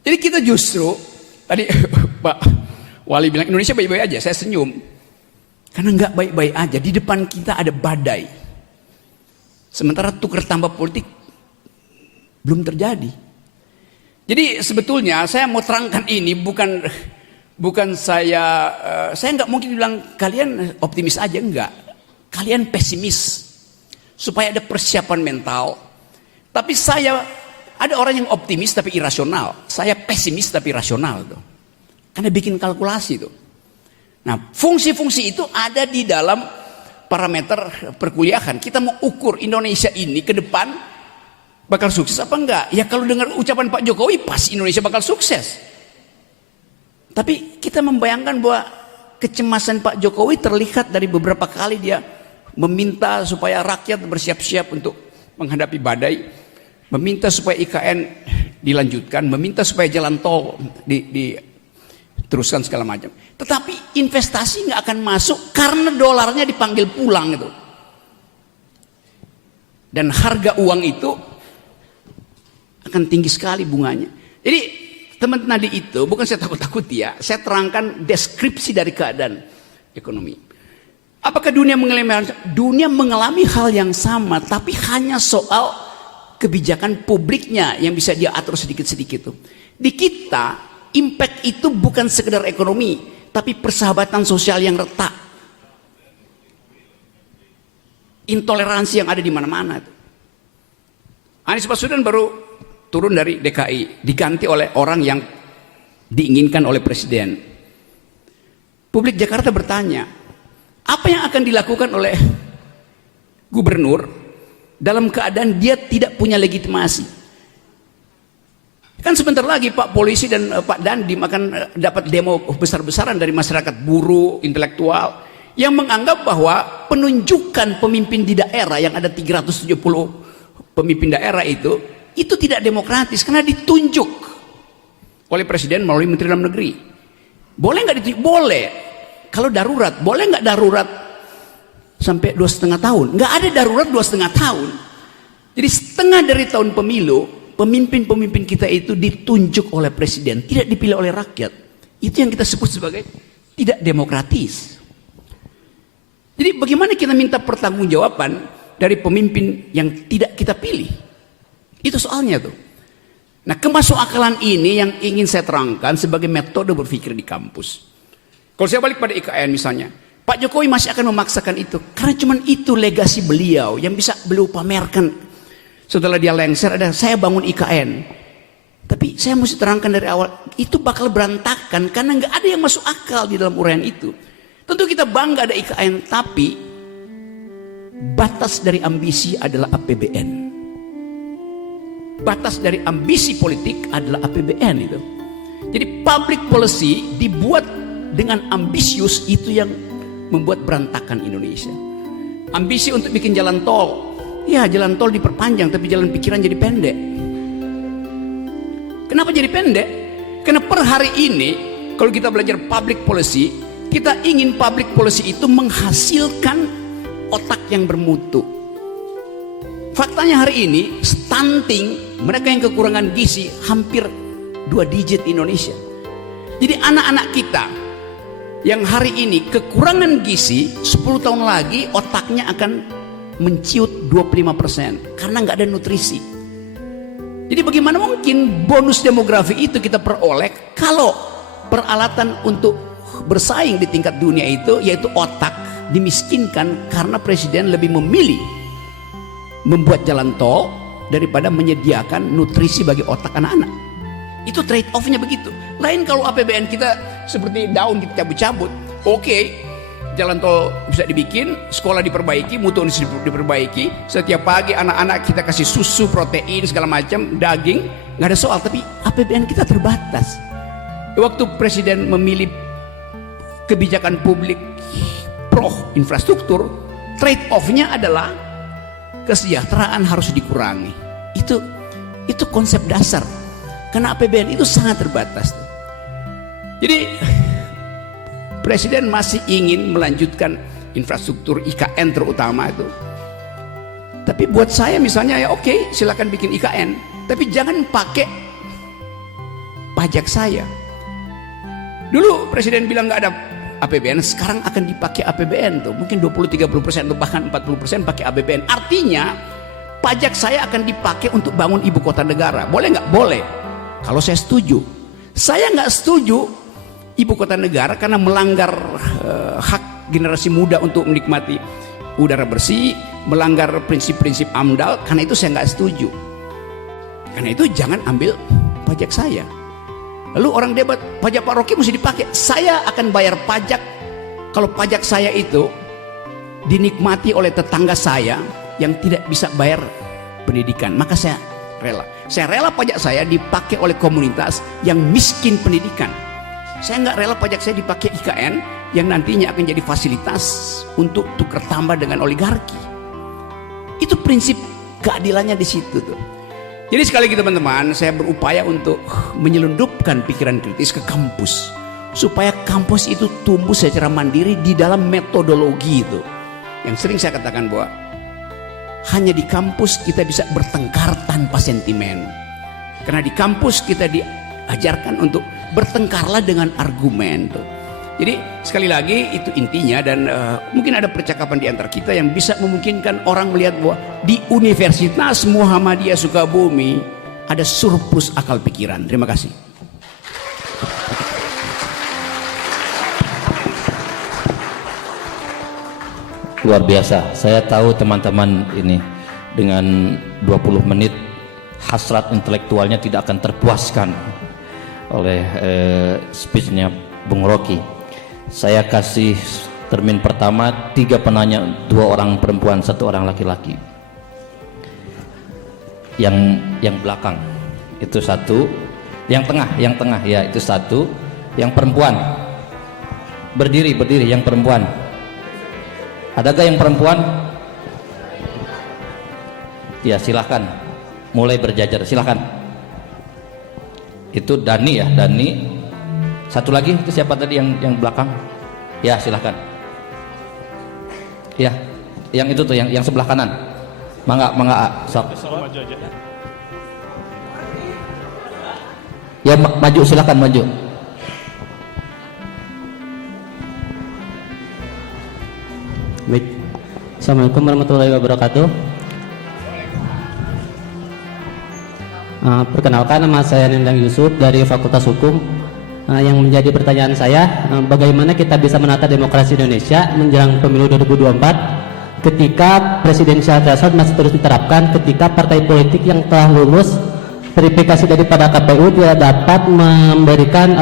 Jadi kita justru tadi Pak Wali bilang Indonesia baik-baik aja, saya senyum. Karena nggak baik-baik aja, di depan kita ada badai. Sementara tukar tambah politik belum terjadi. Jadi sebetulnya saya mau terangkan ini bukan saya nggak mungkin bilang kalian optimis aja, enggak. Kalian pesimis supaya ada persiapan mental. Tapi ada orang yang optimis tapi irasional. Saya pesimis tapi rasional tuh. Karena bikin kalkulasi tuh. Nah, fungsi-fungsi itu ada di dalam parameter perkuliahan. Kita mau ukur Indonesia ini ke depan bakal sukses apa enggak? Ya kalau dengar ucapan Pak Jokowi pasti Indonesia bakal sukses. Tapi kita membayangkan bahwa kecemasan Pak Jokowi terlihat dari beberapa kali dia meminta supaya rakyat bersiap-siap untuk menghadapi badai. Meminta supaya IKN dilanjutkan, meminta supaya jalan tol diteruskan segala macam. Tetapi investasi nggak akan masuk karena dolarnya dipanggil pulang itu. Dan harga uang itu akan tinggi sekali bunganya. Jadi teman-teman tadi itu bukan saya takut-takut ya, saya terangkan deskripsi dari keadaan ekonomi. Apakah dunia mengalami hal yang sama, tapi hanya soal kebijakan publiknya yang bisa dia atur sedikit-sedikit tuh. Di kita impact itu bukan sekedar ekonomi, tapi persahabatan sosial yang retak, intoleransi yang ada di mana-mana. Anies Baswedan baru turun dari DKI, diganti oleh orang yang diinginkan oleh presiden. Publik Jakarta bertanya, apa yang akan dilakukan oleh gubernur dalam keadaan dia tidak punya legitimasi? Kan sebentar lagi Pak Polisi dan Pak Dandim akan dapat demo besar-besaran dari masyarakat buruh, intelektual yang menganggap bahwa penunjukan pemimpin di daerah yang ada 370 pemimpin daerah itu tidak demokratis karena ditunjuk oleh presiden melalui Menteri Dalam Negeri. Boleh nggak ditunjuk? Boleh. Kalau darurat, boleh nggak darurat sampai 2,5 tahun? Nggak ada darurat 2,5 tahun. Jadi setengah dari tahun pemilu, pemimpin-pemimpin kita itu ditunjuk oleh presiden, tidak dipilih oleh rakyat. Itu yang kita sebut sebagai tidak demokratis. Jadi bagaimana kita minta pertanggungjawaban dari pemimpin yang tidak kita pilih? Itu soalnya tuh. Nah, kemasukakalan ini yang ingin saya terangkan sebagai metode berpikir di kampus. Kalau saya balik pada IKN misalnya, Pak Jokowi masih akan memaksakan itu karena cuma itu legasi beliau yang bisa beliau pamerkan Setelah dia lengser ada saya bangun IKN. Tapi saya mesti terangkan dari awal, itu bakal berantakan karena nggak ada yang masuk akal di dalam uraian itu. Tentu kita bangga ada IKN, tapi batas dari ambisi adalah APBN. Batas dari ambisi politik adalah APBN itu. Jadi public policy dibuat dengan ambisius, itu yang membuat berantakan Indonesia. Ambisi untuk bikin jalan tol, ya jalan tol diperpanjang tapi jalan pikiran jadi pendek. Kenapa jadi pendek? Karena per hari ini kalau kita belajar public policy, kita ingin public policy itu menghasilkan otak yang bermutu. Faktanya hari ini stunting, mereka yang kekurangan gizi hampir 2 digit Indonesia. Jadi anak-anak kita yang hari ini kekurangan gizi, 10 tahun lagi otaknya akan menciut 25% karena nggak ada nutrisi. Jadi bagaimana mungkin bonus demografi itu kita peroleh kalau peralatan untuk bersaing di tingkat dunia itu, yaitu otak, dimiskinkan karena presiden lebih memilih membuat jalan tol daripada menyediakan nutrisi bagi otak anak-anak. Itu trade off-nya begitu. Lain kalau APBN kita seperti daun kita cabut-cabut, oke, jalan tol bisa dibikin, sekolah diperbaiki, mutu diperbaiki, setiap pagi anak-anak kita kasih susu, protein, segala macam, daging, nggak ada soal. Tapi APBN kita terbatas. Waktu presiden memilih kebijakan publik pro infrastruktur, trade off-nya adalah kesejahteraan harus dikurangi. Itu konsep dasar. Karena APBN itu sangat terbatas. Jadi presiden masih ingin melanjutkan infrastruktur IKN terutama itu. Tapi buat saya misalnya ya oke, silakan bikin IKN, tapi jangan pakai pajak saya. Dulu presiden bilang nggak ada APBN, sekarang akan dipakai APBN tuh, mungkin 20-30% atau bahkan 40% pakai APBN. Artinya pajak saya akan dipakai untuk bangun ibu kota negara. Boleh nggak? Boleh. Kalau saya setuju. Saya nggak setuju ibu kota negara karena melanggar hak generasi muda untuk menikmati udara bersih, melanggar prinsip-prinsip AMDAL. Karena itu saya nggak setuju. Karena itu jangan ambil pajak saya. Lalu orang debat, pajak Pak Rocky mesti dipakai. Saya akan bayar pajak kalau pajak saya itu dinikmati oleh tetangga saya yang tidak bisa bayar pendidikan. Maka saya rela. Saya rela pajak saya dipakai oleh komunitas yang miskin pendidikan. Saya nggak rela pajak saya dipakai IKN yang nantinya akan jadi fasilitas untuk tukar tambah dengan oligarki. Itu prinsip keadilannya di situ tuh. Jadi sekali lagi teman-teman, saya berupaya untuk menyelundupkan pikiran kritis ke kampus supaya kampus itu tumbuh secara mandiri di dalam metodologi itu. Yang sering saya katakan bahwa hanya di kampus kita bisa bertengkar tanpa sentimen. Karena di kampus kita diajarkan untuk bertengkarlah dengan argumen tuh. Jadi sekali lagi itu intinya, dan mungkin ada percakapan di antara kita yang bisa memungkinkan orang melihat bahwa di Universitas Muhammadiyah Sukabumi ada surplus akal pikiran. Terima kasih. Luar biasa. Saya tahu teman-teman ini dengan 20 menit hasrat intelektualnya tidak akan terpuaskan oleh speechnya Bung Rocky. Saya kasih termin pertama 3 penanya, 2 orang perempuan, 1 orang laki-laki. Yang belakang itu 1, yang tengah ya itu 1, yang perempuan berdiri yang perempuan. Adakah yang perempuan? Ya silahkan, mulai berjajar, silahkan. Itu Dani ya, Dani. 1 lagi itu siapa tadi yang belakang? Ya silahkan. Ya, yang itu tuh yang sebelah kanan. Mangga sok. Ya maju, silahkan maju. Baik. Assalamualaikum warahmatullahi wabarakatuh. Perkenalkan, nama saya Nendang Yusuf dari Fakultas Hukum. Yang menjadi pertanyaan saya, bagaimana kita bisa menata demokrasi Indonesia menjelang pemilu 2024 ketika presidensial threshold masih terus diterapkan ketika partai politik yang telah lulus verifikasi daripada KPU tidak dapat memberikan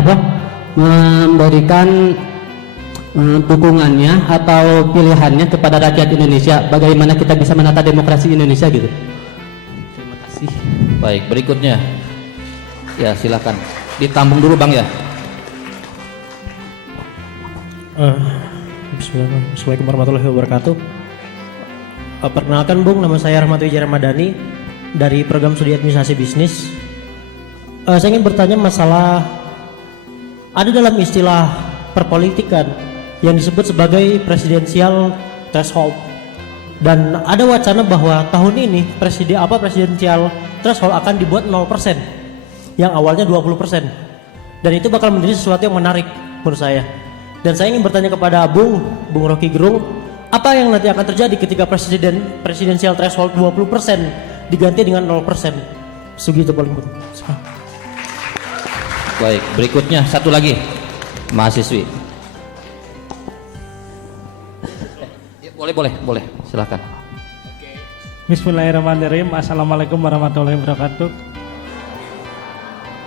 dukungannya atau pilihannya kepada rakyat Indonesia. Bagaimana kita bisa menata demokrasi Indonesia gitu. Terima kasih. Baik, berikutnya. Ya, silakan. Ditampung dulu Bang ya. Bismillahirrahmanirrahim. Assalamualaikum warahmatullahi wabarakatuh. Perkenalkan Bung, nama saya Rahmat Wijaya Ramadhani dari program studi administrasi bisnis. Saya ingin bertanya masalah ada dalam istilah perpolitikan yang disebut sebagai presidensial threshold, dan ada wacana bahwa tahun ini presidensial threshold akan dibuat 0% yang awalnya 20%, dan itu bakal menjadi sesuatu yang menarik menurut saya. Dan saya ingin bertanya kepada Bung Rocky Gerung, apa yang nanti akan terjadi ketika presidensial threshold 20% diganti dengan 0%? Segitu paling betul. Baik, berikutnya satu lagi. Mahasiswi. Boleh. Silakan. Bismillahirrahmanirrahim. Assalamualaikum warahmatullahi wabarakatuh.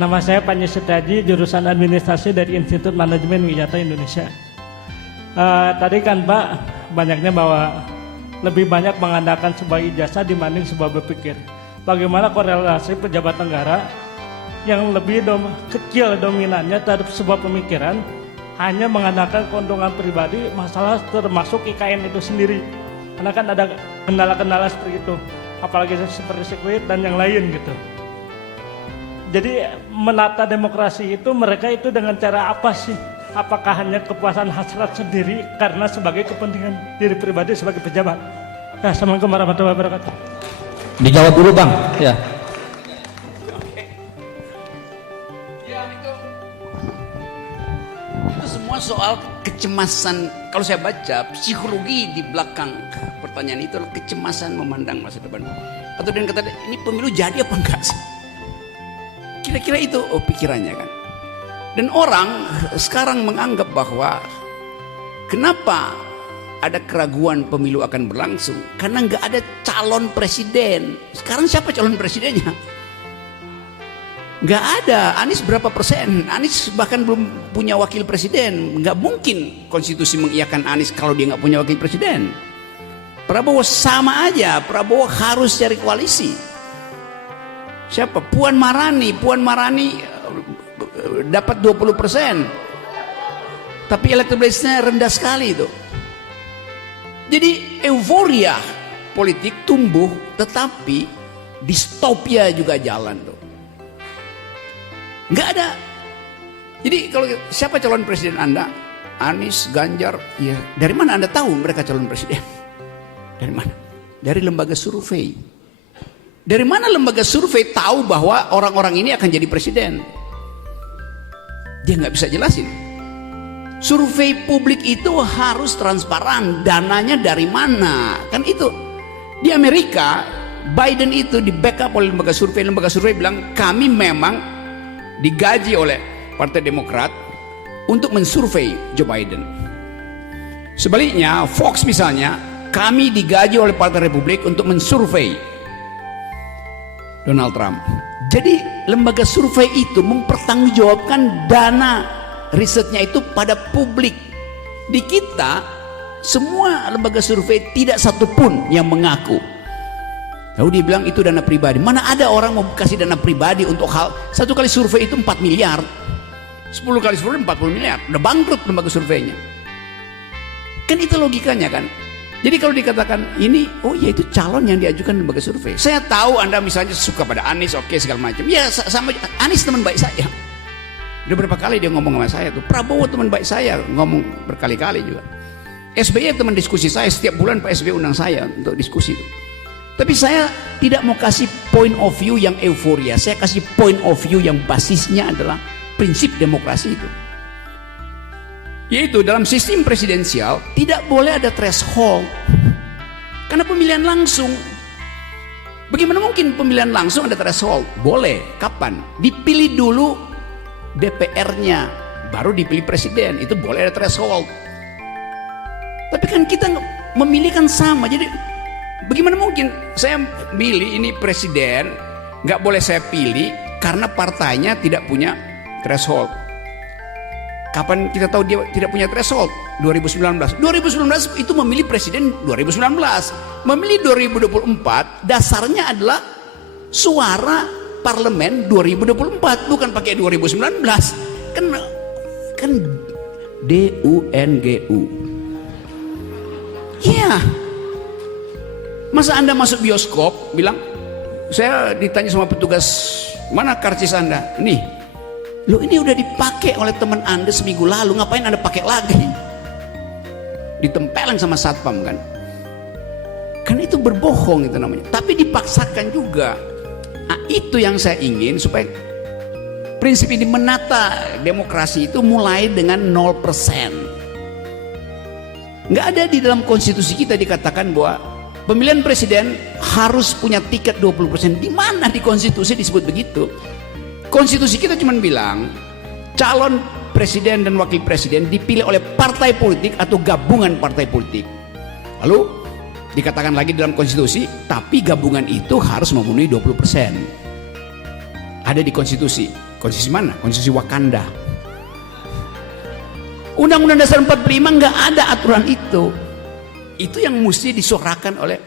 Nama saya Panji Setiaji, jurusan administrasi dari Institut Manajemen Wijata Indonesia. Tadi kan Pak, banyaknya bahwa lebih banyak mengandalkan sebuah ijazah dibanding sebuah berpikir. Bagaimana korelasi pejabat negara yang lebih kecil dominannya terhadap sebuah pemikiran hanya mengandalkan keuntungan pribadi, masalah termasuk IKN itu sendiri. Karena kan ada kendala-kendala seperti itu, apalagi seperti sekuit dan yang lain gitu. Jadi menata demokrasi itu mereka itu dengan cara apa sih? Apakah hanya kepuasan hasrat sendiri karena sebagai kepentingan diri pribadi sebagai pejabat? Ya, Assalamualaikum warahmatullahi wabarakatuh. Dijawab dulu Bang. Ya. Itu semua soal kecemasan. Kalau saya baca psikologi di belakang pertanyaan itu adalah kecemasan memandang masa depan. Atau dengan kata ini pemilu jadi apa enggak sih? Kira-kira itu pikirannya kan. Dan orang sekarang menganggap bahwa kenapa ada keraguan pemilu akan berlangsung? Karena nggak ada calon presiden. Sekarang siapa calon presidennya? Nggak ada. Anies berapa persen? Anies bahkan belum punya wakil presiden. Nggak mungkin konstitusi mengiyakan Anies kalau dia nggak punya wakil presiden. Prabowo sama aja. Prabowo harus cari koalisi. Siapa? Puan Marani dapat 20%, tapi elektabilitasnya rendah sekali itu. Jadi euforia politik tumbuh, tetapi distopia juga jalan tuh. Nggak ada. Jadi kalau siapa calon presiden Anda? Anies, Ganjar, ya. Dari mana Anda tahu mereka calon presiden? Dari mana? Dari lembaga survei. Dari mana lembaga survei tahu bahwa orang-orang ini akan jadi presiden? Dia nggak bisa jelasin. Survei publik itu harus transparan. Dananya dari mana? Kan itu. Di Amerika, Biden itu di backup oleh lembaga survei. Lembaga survei bilang kami memang digaji oleh Partai Demokrat untuk mensurvei Joe Biden. Sebaliknya, Fox misalnya, kami digaji oleh Partai Republik untuk mensurvei Donald Trump. Jadi lembaga survei itu mempertanggungjawabkan dana risetnya itu pada publik. Di kita semua lembaga survei tidak satupun yang mengaku. Lalu dia bilang itu dana pribadi. Mana ada orang mau kasih dana pribadi untuk hal satu kali survei itu 4 miliar, 10 kali survei 40 miliar. Udah bangkrut lembaga surveinya. Kan itu logikanya kan. Jadi kalau dikatakan ini, oh ya itu calon yang diajukan lembaga survei. Saya tahu Anda misalnya suka pada Anies, oke segala macam. Ya sama Anies teman baik saya. Udah berapa kali dia ngomong sama saya tuh. Prabowo teman baik saya, ngomong berkali-kali juga. SBY teman diskusi saya, setiap bulan Pak SBY undang saya untuk diskusi itu. Tapi saya tidak mau kasih point of view yang euforia. Saya kasih point of view yang basisnya adalah prinsip demokrasi itu. Yaitu dalam sistem presidensial tidak boleh ada threshold. Karena pemilihan langsung. Bagaimana mungkin pemilihan langsung ada threshold? Boleh. Kapan? Dipilih dulu DPR-nya, baru dipilih presiden. Itu boleh ada threshold. Tapi kan kita memilih kan sama. Jadi bagaimana mungkin saya milih ini presiden, nggak boleh saya pilih karena partainya tidak punya threshold. Kapan kita tahu dia tidak punya threshold? 2019. 2019 itu memilih presiden 2019. Memilih 2024 dasarnya adalah suara parlemen 2024, bukan pakai 2019. Kan DUNGU. Iya. Masa Anda masuk bioskop bilang, saya ditanya sama petugas, mana karcis Anda? Nih. Loh, ini udah dipakai oleh teman Anda seminggu lalu, ngapain Anda pakai lagi? Ditempelin sama satpam kan? Kan itu berbohong itu namanya. Tapi dipaksakan juga. Nah, itu yang saya ingin supaya prinsip ini menata demokrasi itu mulai dengan 0%. Nggak ada di dalam konstitusi kita dikatakan bahwa pemilihan presiden harus punya tiket 20%. Di mana di konstitusi disebut begitu? Konstitusi kita cuma bilang calon presiden dan wakil presiden dipilih oleh partai politik atau gabungan partai politik. Lalu dikatakan lagi dalam konstitusi, tapi gabungan itu harus memenuhi 20%. Ada di konstitusi. Konstitusi mana? Konstitusi Wakanda. Undang-Undang Dasar 45 nggak ada aturan itu. Itu yang mesti disuarakan oleh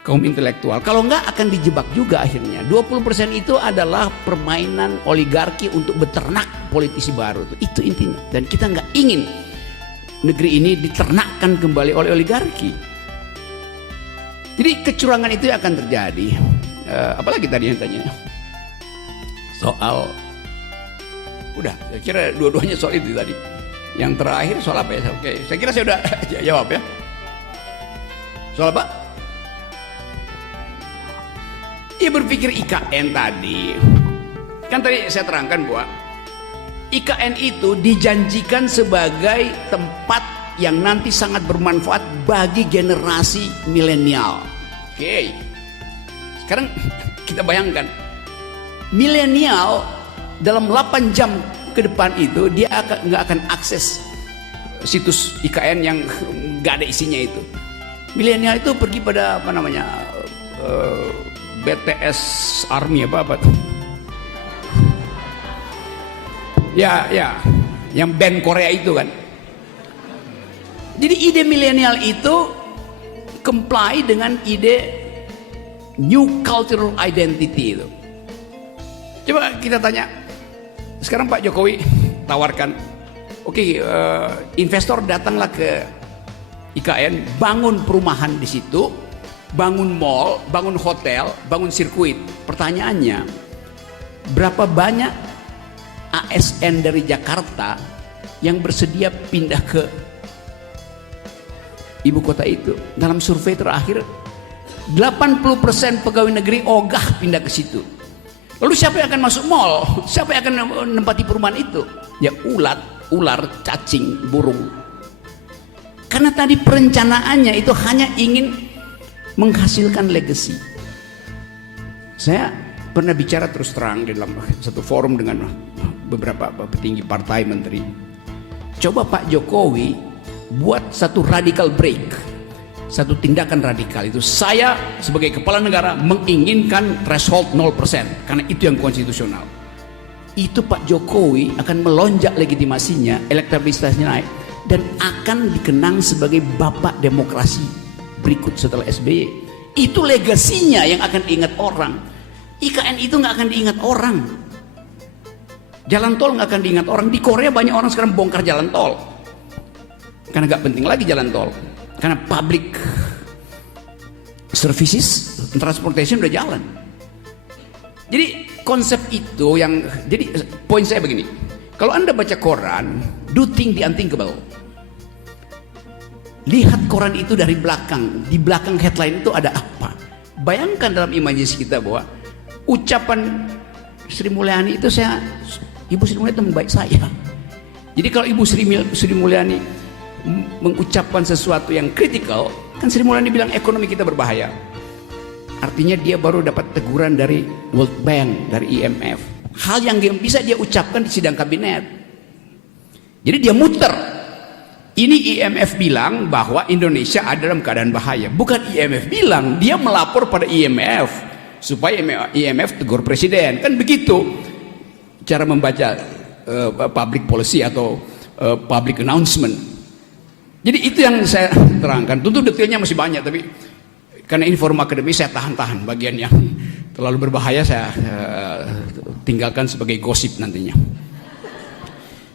kaum intelektual. Kalau nggak akan dijebak juga akhirnya. 20% itu adalah permainan oligarki untuk beternak politisi baru. Itu intinya. Dan kita nggak ingin negeri ini diternakkan kembali oleh oligarki. Jadi kecurangan itu akan terjadi. Apalagi tadi yang tanya soal, udah, saya kira dua-duanya soal itu tadi. Yang terakhir soal apa ya? Oke, saya kira saya udah jawab ya. Soal apa? Dia berpikir IKN tadi. Kan tadi saya terangkan bahwa IKN itu dijanjikan sebagai tempat yang nanti sangat bermanfaat bagi generasi milenial. Oke. Sekarang kita bayangkan milenial dalam 8 jam ke depan itu dia nggak akan akses situs IKN yang nggak ada isinya itu. Milenial itu pergi pada apa namanya BTS Army apa tuh? Ya, yang band Korea itu kan. Jadi ide milenial itu comply dengan ide new cultural identity itu. Coba kita tanya, sekarang Pak Jokowi tawarkan, oke, investor datanglah ke IKN, bangun perumahan di situ, bangun mall, bangun hotel, bangun sirkuit. Pertanyaannya, berapa banyak ASN dari Jakarta yang bersedia pindah ke ibu kota itu? Dalam survei terakhir 80% pegawai negeri ogah pindah ke situ. Lalu siapa yang akan masuk mall? Siapa yang akan menempati perumahan itu? Ya ular, cacing, burung. Karena tadi perencanaannya itu hanya ingin menghasilkan legacy. Saya pernah bicara terus terang di dalam satu forum dengan beberapa petinggi partai menteri. Coba Pak Jokowi buat satu radical break, satu tindakan radikal itu. Saya sebagai kepala negara menginginkan threshold 0% karena itu yang konstitusional. Itu Pak Jokowi akan melonjak legitimasinya, elektabilitasnya naik, dan akan dikenang sebagai bapak demokrasi berikut setelah SBY. Itu legasinya yang akan diingat orang. IKN itu nggak akan diingat orang. Jalan tol nggak akan diingat orang. Di Korea banyak orang sekarang bongkar jalan tol karena nggak penting lagi jalan tol, karena public services transportation udah jalan. Jadi konsep itu yang, jadi poin saya begini, kalau Anda baca koran, do think the unthinkable. Lihat koran itu dari belakang, di belakang headline itu ada apa. Bayangkan dalam imajinasi kita bahwa ucapan Sri Mulyani itu Ibu Sri Mulyani teman baik saya. Jadi kalau Ibu Sri Mulyani mengucapkan sesuatu yang kritikal, kan Sri Mulyani bilang ekonomi kita berbahaya. Artinya dia baru dapat teguran dari World Bank, dari IMF. Hal yang bisa dia ucapkan di sidang kabinet. Jadi dia muter. Ini IMF bilang bahwa Indonesia ada dalam keadaan bahaya. Bukan IMF bilang, dia melapor pada IMF supaya IMF tegur presiden. Kan begitu cara membaca public policy atau public announcement. Jadi itu yang saya terangkan. Tentu detailnya masih banyak, tapi karena ini forum akademis saya tahan-tahan bagian yang terlalu berbahaya saya tinggalkan sebagai gosip nantinya.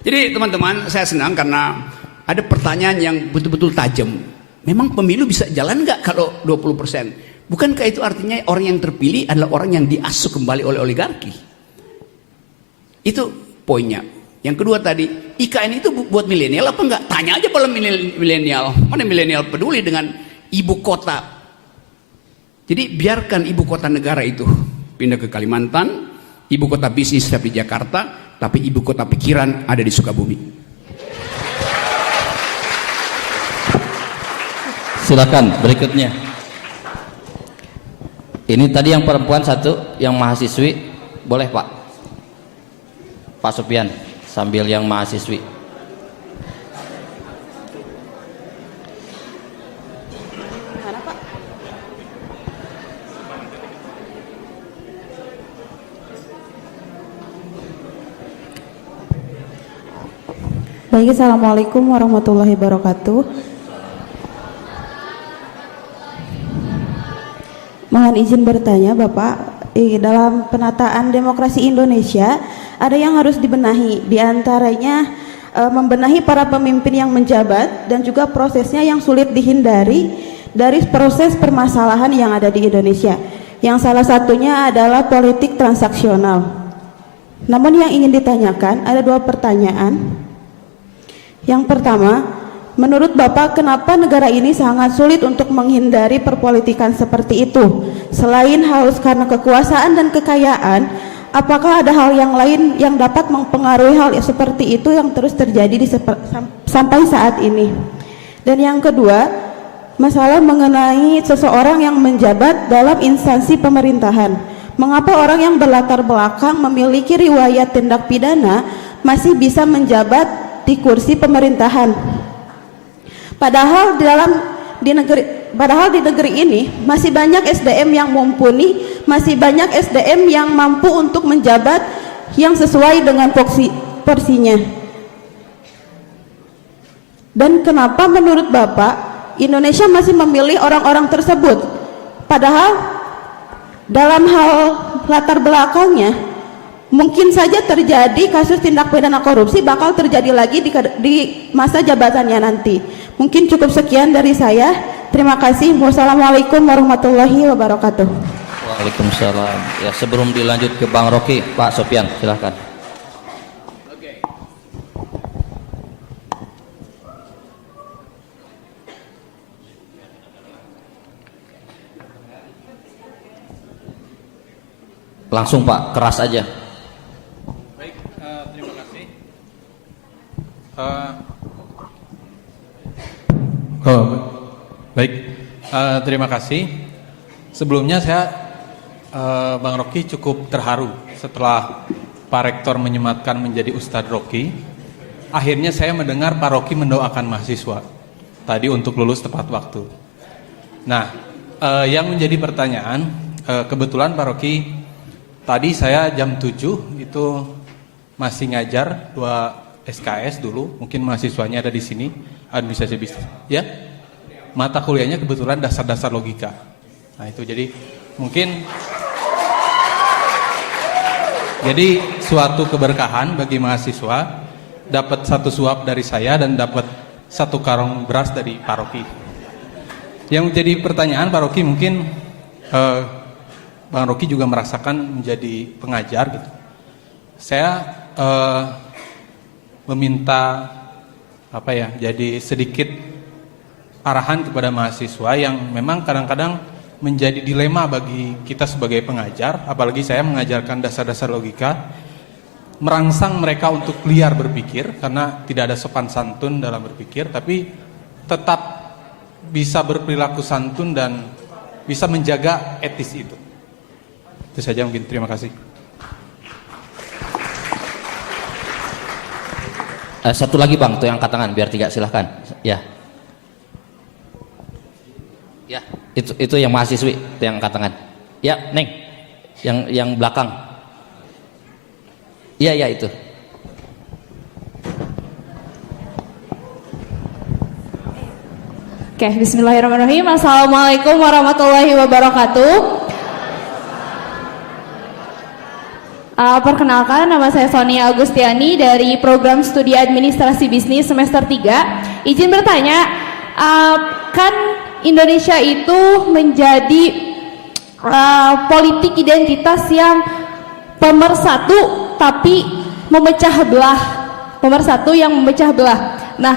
Jadi teman-teman, saya senang karena ada pertanyaan yang betul-betul tajam. Memang pemilu bisa jalan nggak kalau 20%? Bukankah itu artinya orang yang terpilih adalah orang yang diasuh kembali oleh oligarki? Itu poinnya. Yang kedua tadi, IKN itu buat milenial apa enggak? Tanya aja pada milenial. Mana milenial peduli dengan ibu kota? Jadi biarkan ibu kota negara itu pindah ke Kalimantan, ibu kota bisnis tetap di Jakarta, tapi ibu kota pikiran ada di Sukabumi. Silakan berikutnya. Ini tadi yang perempuan satu, yang mahasiswi, boleh Pak? Pak Sopian, sambil yang mahasiswi. Baik, Assalamualaikum warahmatullahi wabarakatuh. Mohon izin bertanya Bapak, dalam penataan demokrasi Indonesia ada yang harus dibenahi, diantaranya membenahi para pemimpin yang menjabat dan juga prosesnya yang sulit dihindari dari proses permasalahan yang ada di Indonesia, yang salah satunya adalah politik transaksional. Namun yang ingin ditanyakan ada dua pertanyaan. Yang pertama, menurut Bapak, kenapa negara ini sangat sulit untuk menghindari perpolitikan seperti itu? Selain haus karena kekuasaan dan kekayaan, apakah ada hal yang lain yang dapat mempengaruhi hal seperti itu yang terus terjadi sampai saat ini? Dan yang kedua, masalah mengenai seseorang yang menjabat dalam instansi pemerintahan. Mengapa orang yang berlatar belakang memiliki riwayat tindak pidana masih bisa menjabat di kursi pemerintahan? Padahal di negeri ini masih banyak SDM yang mumpuni, masih banyak SDM yang mampu untuk menjabat yang sesuai dengan porsinya. Dan kenapa menurut Bapak Indonesia masih memilih orang-orang tersebut? Padahal dalam hal latar belakangnya mungkin saja terjadi kasus tindak pidana korupsi bakal terjadi lagi di masa jabatannya nanti. Mungkin cukup sekian dari saya. Terima kasih. Wassalamualaikum warahmatullahi wabarakatuh. Waalaikumsalam. Ya, sebelum dilanjut ke Bang Rocky, Pak Sopian, silahkan. Langsung Pak, keras aja. Baik, terima kasih. Terima kasih. Sebelumnya saya, Bang Rocky cukup terharu setelah Pak Rektor menyematkan menjadi Ustadz Rocky. Akhirnya saya mendengar Pak Rocky mendoakan mahasiswa tadi untuk lulus tepat waktu. Nah, yang menjadi pertanyaan, kebetulan Pak Rocky tadi saya jam 7 itu masih ngajar 2 SKS dulu, mungkin mahasiswanya ada di sini, administrasi bisnis. Ya, mata kuliahnya kebetulan dasar-dasar logika. Nah itu jadi mungkin suatu keberkahan bagi mahasiswa dapat 1 suap dari saya dan dapat 1 karung beras dari Pak Rocky. Yang menjadi pertanyaan Pak Rocky, mungkin Bang Rocky juga merasakan menjadi pengajar gitu. Saya meminta jadi sedikit arahan kepada mahasiswa yang memang kadang-kadang menjadi dilema bagi kita sebagai pengajar, apalagi saya mengajarkan dasar-dasar logika, merangsang mereka untuk liar berpikir karena tidak ada sopan santun dalam berpikir, tapi tetap bisa berperilaku santun dan bisa menjaga etis itu. Itu saja mungkin, terima kasih. Satu lagi Bang, tuh yang angkat tangan biar 3 silahkan. Ya. Ya, itu yang mahasiswi, itu yang angkat tangan. Ya, Neng. Yang belakang. Iya, ya itu. Oke, bismillahirrahmanirrahim. Assalamualaikum warahmatullahi wabarakatuh. Perkenalkan, nama saya Sonia Agustiani dari program studi administrasi bisnis semester 3. Izin bertanya, kan Indonesia itu menjadi politik identitas yang pemersatu tapi memecah belah. Pemersatu yang memecah belah. Nah,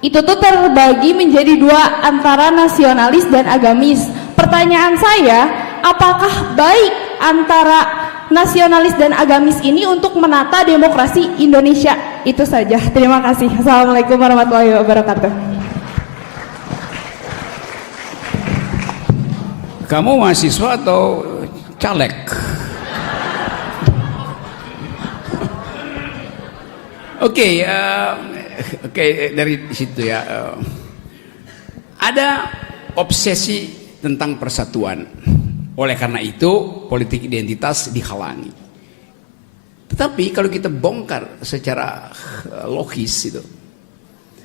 itu tuh terbagi menjadi 2 antara nasionalis dan agamis. Pertanyaan saya, apakah baik antara nasionalis dan agamis ini untuk menata demokrasi Indonesia? Itu saja. Terima kasih. Assalamualaikum warahmatullahi wabarakatuh. Kamu mahasiswa atau caleg? Oke, dari situ ya. Ada obsesi tentang persatuan. Oleh karena itu, politik identitas dihalangi. Tetapi kalau kita bongkar secara logis itu,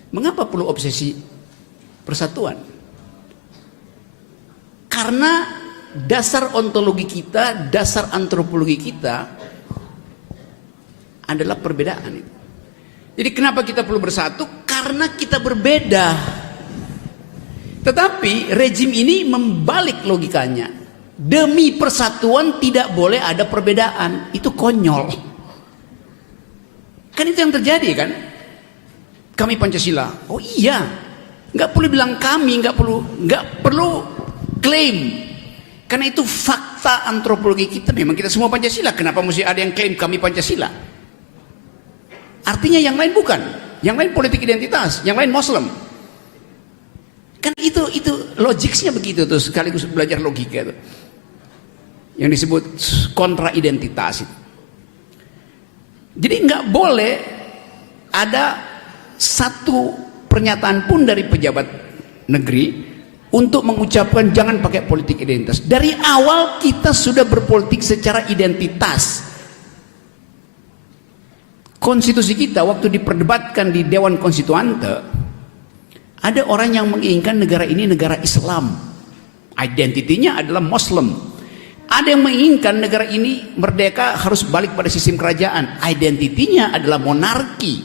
mengapa perlu obsesi persatuan? Karena dasar ontologi kita, dasar antropologi kita adalah perbedaan itu. Jadi kenapa kita perlu bersatu? Karena kita berbeda. Tetapi rejim ini membalik logikanya. Demi persatuan tidak boleh ada perbedaan. Itu konyol. Kan itu yang terjadi kan? Kami Pancasila. Oh iya. Nggak perlu bilang kami, nggak perlu klaim. Karena itu fakta antropologi kita. Memang kita semua Pancasila. Kenapa mesti ada yang klaim kami Pancasila? Artinya yang lain bukan. Yang lain politik identitas, yang lain Muslim. Kan itu logiknya begitu tuh, sekaligus belajar logika itu. Yang disebut kontra identitas itu. Jadi nggak boleh ada satu pernyataan pun dari pejabat negeri untuk mengucapkan jangan pakai politik identitas. Dari awal kita sudah berpolitik secara identitas. Konstitusi kita waktu diperdebatkan di Dewan Konstituante, ada orang yang menginginkan negara ini negara Islam, identitinya adalah Muslim. Ada yang menginginkan negara ini merdeka harus balik pada sistem kerajaan, identitinya adalah monarki.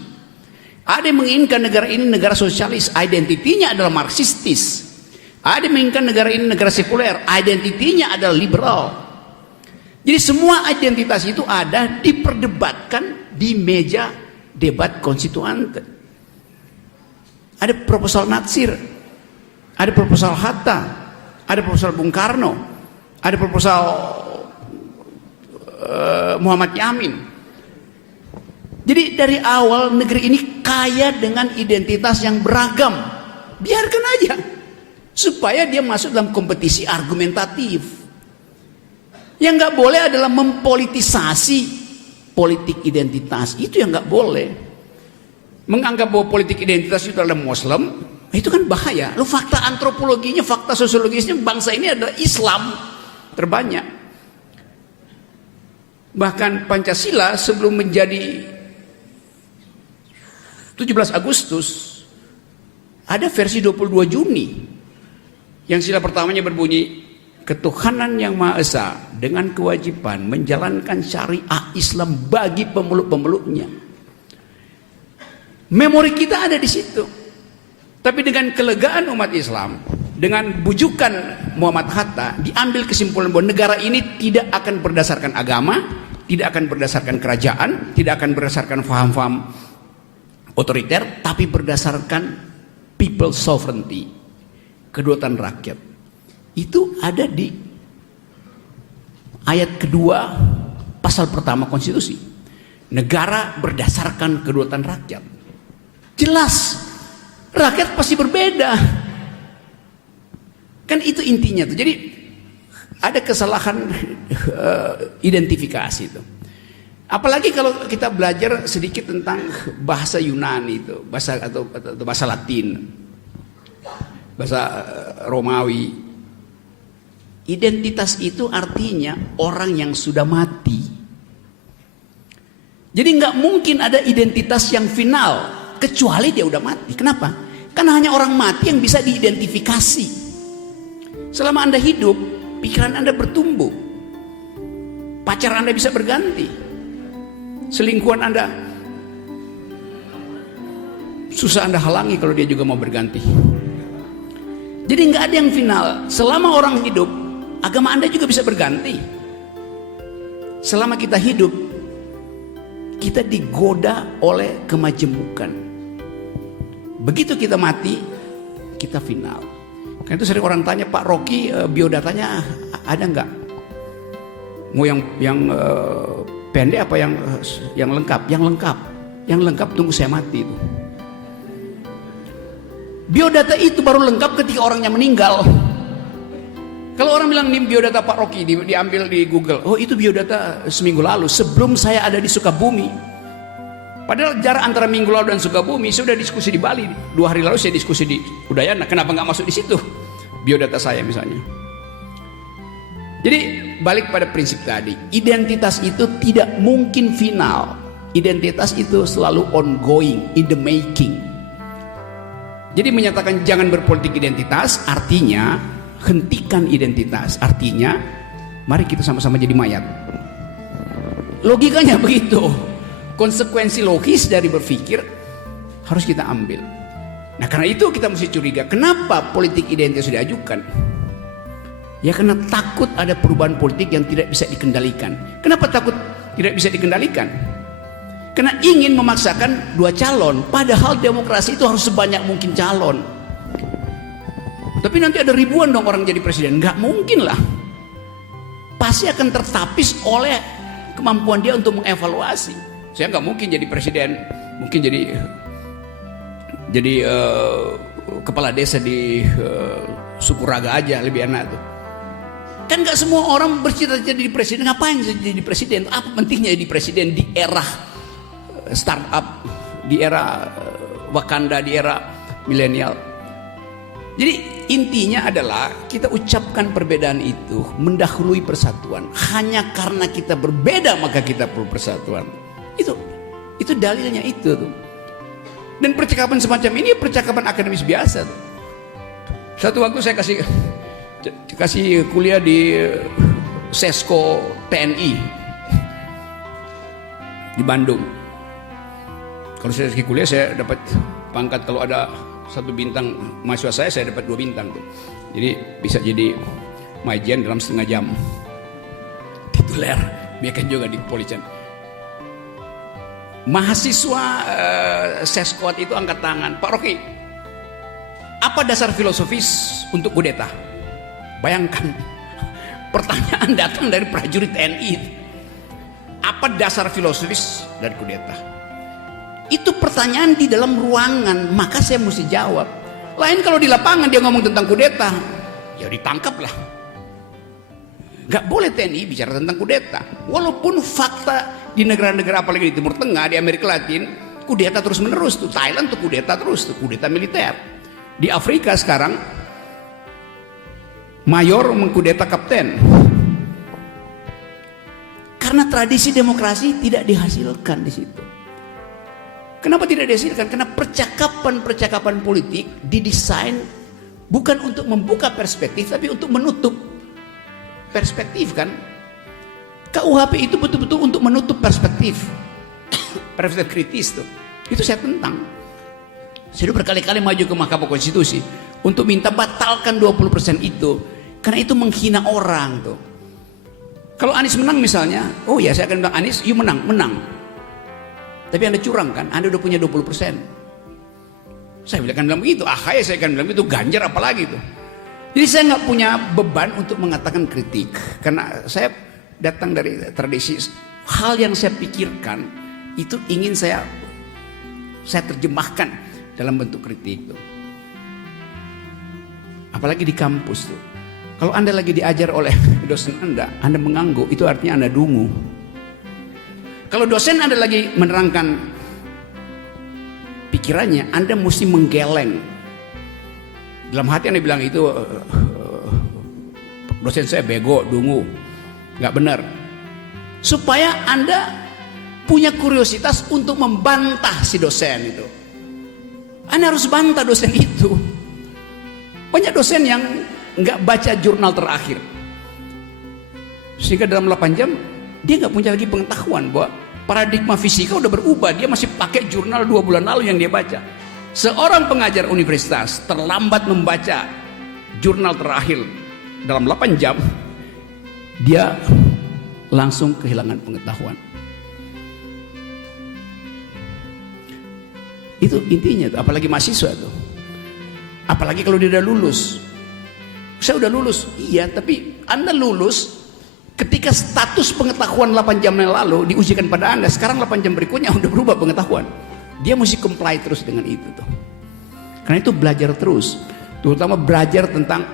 Ada yang menginginkan negara ini negara sosialis, identitinya adalah marxistis. Ada yang menginginkan negara ini negara sekuler, identitinya adalah liberal. Jadi semua identitas itu ada diperdebatkan di meja debat konstituante. Ada proposal Natsir, ada proposal Hatta, ada proposal Bung Karno, ada proposal Muhammad Yamin. Jadi dari awal negeri ini kaya dengan identitas yang beragam. Biarkan aja supaya dia masuk dalam kompetisi argumentatif. Yang nggak boleh adalah mempolitisasi politik identitas. Itu yang nggak boleh. Menganggap bahwa politik identitas itu adalah Muslim, itu kan bahaya. Lo fakta antropologinya, fakta sosiologisnya bangsa ini adalah Islam terbanyak. Bahkan Pancasila sebelum menjadi 17 Agustus ada versi 22 Juni yang sila pertamanya berbunyi, ketuhanan yang Maha Esa dengan kewajiban menjalankan syariah Islam bagi pemeluk-pemeluknya. Memori kita ada di situ. Tapi dengan kelegaan umat Islam, dengan bujukan Muhammad Hatta, diambil kesimpulan bahwa negara ini tidak akan berdasarkan agama, tidak akan berdasarkan kerajaan, tidak akan berdasarkan faham-faham otoriter, tapi berdasarkan people sovereignty, kedaulatan rakyat. Itu ada di ayat kedua pasal pertama konstitusi. Negara berdasarkan kedaulatan rakyat. Jelas rakyat pasti berbeda. Kan itu intinya tuh. Jadi ada kesalahan identifikasi itu. Apalagi kalau kita belajar sedikit tentang bahasa Yunani itu, bahasa atau bahasa Latin, bahasa Romawi. Identitas itu artinya orang yang sudah mati. Jadi nggak mungkin ada identitas yang final kecuali dia udah mati. Kenapa? Karena hanya orang mati yang bisa diidentifikasi. Selama Anda hidup, pikiran Anda bertumbuh, pacar Anda bisa berganti, selingkuhan Anda susah Anda halangi kalau dia juga mau berganti. Jadi nggak ada yang final. Selama orang hidup, agama Anda juga bisa berganti. Selama kita hidup, kita digoda oleh kemajemukan. Begitu kita mati, kita final. Karena itu sering orang tanya, Pak Rocky, biodatanya ada nggak? Mau yang pendek apa yang lengkap? Yang lengkap. Yang lengkap tunggu saya mati itu. Biodata itu baru lengkap ketika orangnya meninggal. Kalau orang bilang ini biodata Pak Rocky, diambil di Google, oh itu biodata seminggu lalu sebelum saya ada di Sukabumi. Padahal jarak antara minggu lalu dan Sukabumi, saya sudah diskusi di Bali. 2 hari lalu saya diskusi di Udayana. Kenapa nggak masuk di situ biodata saya misalnya? Jadi balik pada prinsip tadi, identitas itu tidak mungkin final. Identitas itu selalu ongoing, in the making. Jadi menyatakan jangan berpolitik identitas, artinya hentikan identitas. Artinya mari kita sama-sama jadi mayat. Logikanya begitu. Konsekuensi logis dari berpikir harus kita ambil. Nah karena itu kita mesti curiga, kenapa politik identitas diajukan? Ya karena takut ada perubahan politik yang tidak bisa dikendalikan. Kenapa takut tidak bisa dikendalikan? Karena ingin memaksakan 2 calon, padahal demokrasi itu harus sebanyak mungkin calon. Tapi nanti ada ribuan dong orang jadi presiden, nggak mungkin lah. Pasti akan tertapis oleh kemampuan dia untuk mengevaluasi. Saya nggak mungkin jadi presiden, mungkin jadi kepala desa di Sukuraga aja lebih enak tuh. Kan nggak semua orang bercita-cita jadi presiden. Ngapain jadi presiden? Apa pentingnya jadi presiden di era startup, di era Wakanda, di era milenial? Jadi intinya adalah kita ucapkan perbedaan itu mendahului persatuan. Hanya karena kita berbeda maka kita perlu persatuan. Itu dalilnya itu tuh. Dan percakapan semacam ini percakapan akademis biasa tuh. Satu waktu saya kasih kuliah di Sesko TNI di Bandung. Kalau saya kuliah saya dapat pangkat, kalau ada 1 bintang mahasiswa saya dapat 2 bintang tuh. Jadi bisa jadi majen dalam setengah jam. Tituler, biarkan juga di kepolisian. Mahasiswa Sesquad itu angkat tangan, Pak Rocky, apa dasar filosofis untuk kudeta? Bayangkan, pertanyaan datang dari prajurit TNI. Apa dasar filosofis dari kudeta? Itu pertanyaan di dalam ruangan, maka saya mesti jawab. Lain kalau di lapangan dia ngomong tentang kudeta, ya ditangkap lah. Gak boleh TNI bicara tentang kudeta. Walaupun fakta di negara-negara apalagi di Timur Tengah, di Amerika Latin, kudeta terus menerus tuh. Thailand tuh kudeta terus tuh, kudeta militer. Di Afrika sekarang mayor mengkudeta kapten. Karena tradisi demokrasi tidak dihasilkan di situ. Kenapa tidak dihasilkan? Karena percakapan politik didesain bukan untuk membuka perspektif, tapi untuk menutup perspektif kan. KUHP itu betul-betul untuk menutup perspektif. Perspektif kritis tuh. Itu saya tentang. Saya sudah berkali-kali maju ke Mahkamah Konstitusi untuk minta batalkan 20% itu. Karena itu menghina orang tuh. Kalau Anies menang misalnya, oh ya saya akan bilang Anies, you menang. Tapi Anda curang kan, Anda udah punya 20%. Saya bilang begitu, AHY saya akan bilang begitu, Ganjar apalagi tuh. Jadi saya nggak punya beban untuk mengatakan kritik. Karena saya datang dari tradisi, hal yang saya pikirkan itu ingin saya terjemahkan dalam bentuk kritik tuh. Apalagi di kampus tuh. Kalau Anda lagi diajar oleh dosen Anda mengangguk, itu artinya Anda dungu. Kalau dosen Anda lagi menerangkan pikirannya, Anda mesti menggeleng. Dalam hati Anda bilang itu dosen saya bego, dungu, nggak benar. Supaya Anda punya kuriositas untuk membantah si dosen itu. Anda harus bantah dosen itu. Banyak dosen yang nggak baca jurnal terakhir, sehingga dalam 8 jam dia nggak punya lagi pengetahuan bahwa paradigma fisika udah berubah. Dia masih pakai jurnal 2 bulan lalu yang dia baca. Seorang pengajar universitas terlambat membaca jurnal terakhir dalam 8 jam, dia langsung kehilangan pengetahuan. Itu intinya tuh, apalagi mahasiswa tuh. Apalagi kalau dia udah lulus. Saya udah lulus, iya, tapi Anda lulus ketika status pengetahuan 8 jam yang lalu diujikan pada Anda. Sekarang 8 jam berikutnya udah berubah pengetahuan. Dia mesti comply terus dengan itu tuh. Karena itu belajar terus, terutama belajar tentang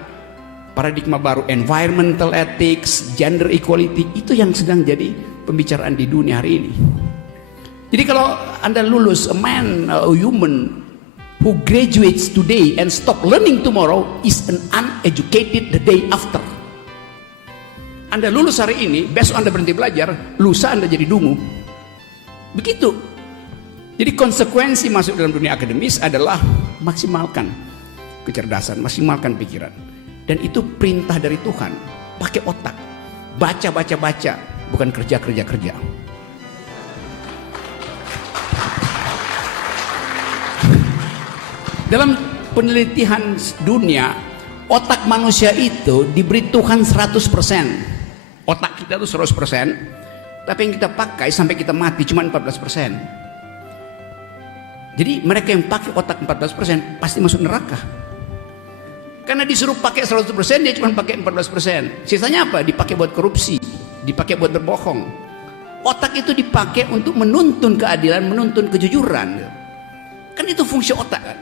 paradigma baru, environmental ethics, gender equality, itu yang sedang jadi pembicaraan di dunia hari ini. Jadi kalau Anda lulus, a man, a human who graduates today and stop learning tomorrow is an uneducated the day after. Anda lulus hari ini, besok Anda berhenti belajar, lusa Anda jadi dungu. Begitu. Jadi konsekuensi masuk dalam dunia akademis adalah maksimalkan kecerdasan, maksimalkan pikiran. Dan itu perintah dari Tuhan. Pakai otak. Baca, bukan kerja. Dalam penelitian dunia, otak manusia itu diberi Tuhan 100%. Otak kita itu 100%, tapi yang kita pakai sampai kita mati cuma 14%. Jadi mereka yang pakai otak 14% pasti masuk neraka. Karena disuruh pakai 100%, dia cuma pakai 14%. Sisanya apa? Dipakai buat korupsi, dipakai buat berbohong. Otak itu dipakai untuk menuntun keadilan, menuntun kejujuran. Kan itu fungsi otak kan?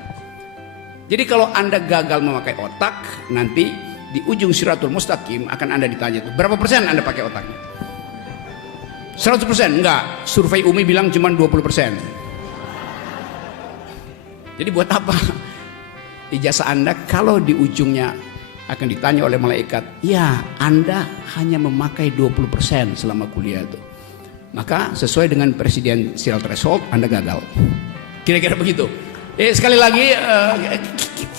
Jadi kalau Anda gagal memakai otak, nanti di ujung Siratul Mustaqim akan Anda ditanya tuh, berapa persen Anda pakai otaknya? 100%? Enggak, survei Umi bilang cuma 20%. Jadi buat apa ijazah Anda kalau di ujungnya akan ditanya oleh malaikat, ya Anda hanya memakai 20% selama kuliah itu. Maka sesuai dengan presidensial threshold, Anda gagal. Kira-kira begitu. Sekali lagi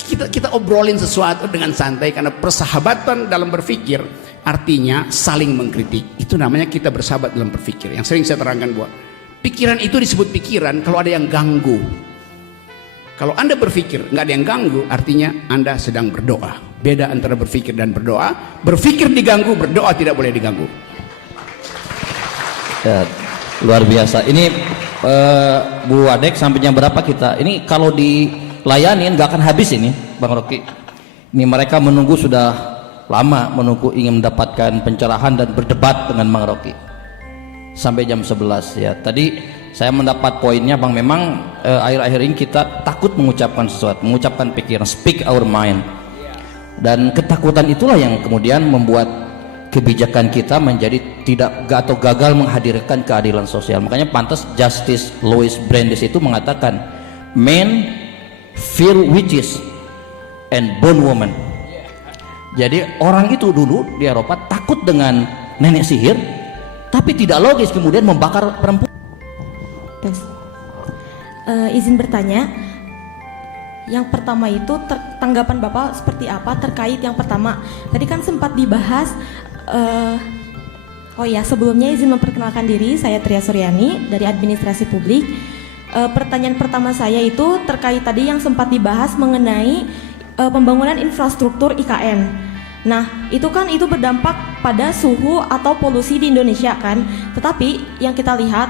kita obrolin sesuatu dengan santai, karena persahabatan dalam berpikir artinya saling mengkritik. Itu namanya kita bersahabat dalam berpikir. Yang sering saya terangkan bahwa pikiran itu disebut pikiran kalau ada yang ganggu. Kalau Anda berpikir nggak ada yang ganggu, artinya Anda sedang berdoa. Beda antara berpikir dan berdoa. Berpikir diganggu, berdoa tidak boleh diganggu. Ya, luar biasa. Ini Bu Wadek sampai jam berapa kita? Ini kalau dilayanin nggak akan habis ini, Bang Rocky. Ini mereka menunggu sudah lama, menunggu ingin mendapatkan pencerahan dan berdebat dengan Bang Rocky sampai jam 11 ya. Tadi saya mendapat poinnya, Bang. Memang akhir-akhir ini kita takut mengucapkan sesuatu, mengucapkan pikiran, speak our mind. Dan ketakutan itulah yang kemudian membuat kebijakan kita menjadi tidak atau gagal menghadirkan keadilan sosial. Makanya pantas Justice Louis Brandeis itu mengatakan, men fear witches and bone woman. Jadi orang itu dulu di Eropa takut dengan nenek sihir, tapi tidak logis kemudian membakar perempuan. Izin bertanya, yang pertama itu tanggapan Bapak seperti apa terkait yang pertama? Tadi kan sempat dibahas. Sebelumnya izin memperkenalkan diri, saya Tria Suryani dari Administrasi Publik. Pertanyaan pertama saya itu terkait tadi yang sempat dibahas mengenai pembangunan infrastruktur IKN. Nah, itu kan itu berdampak pada suhu atau polusi di Indonesia kan. Tetapi yang kita lihat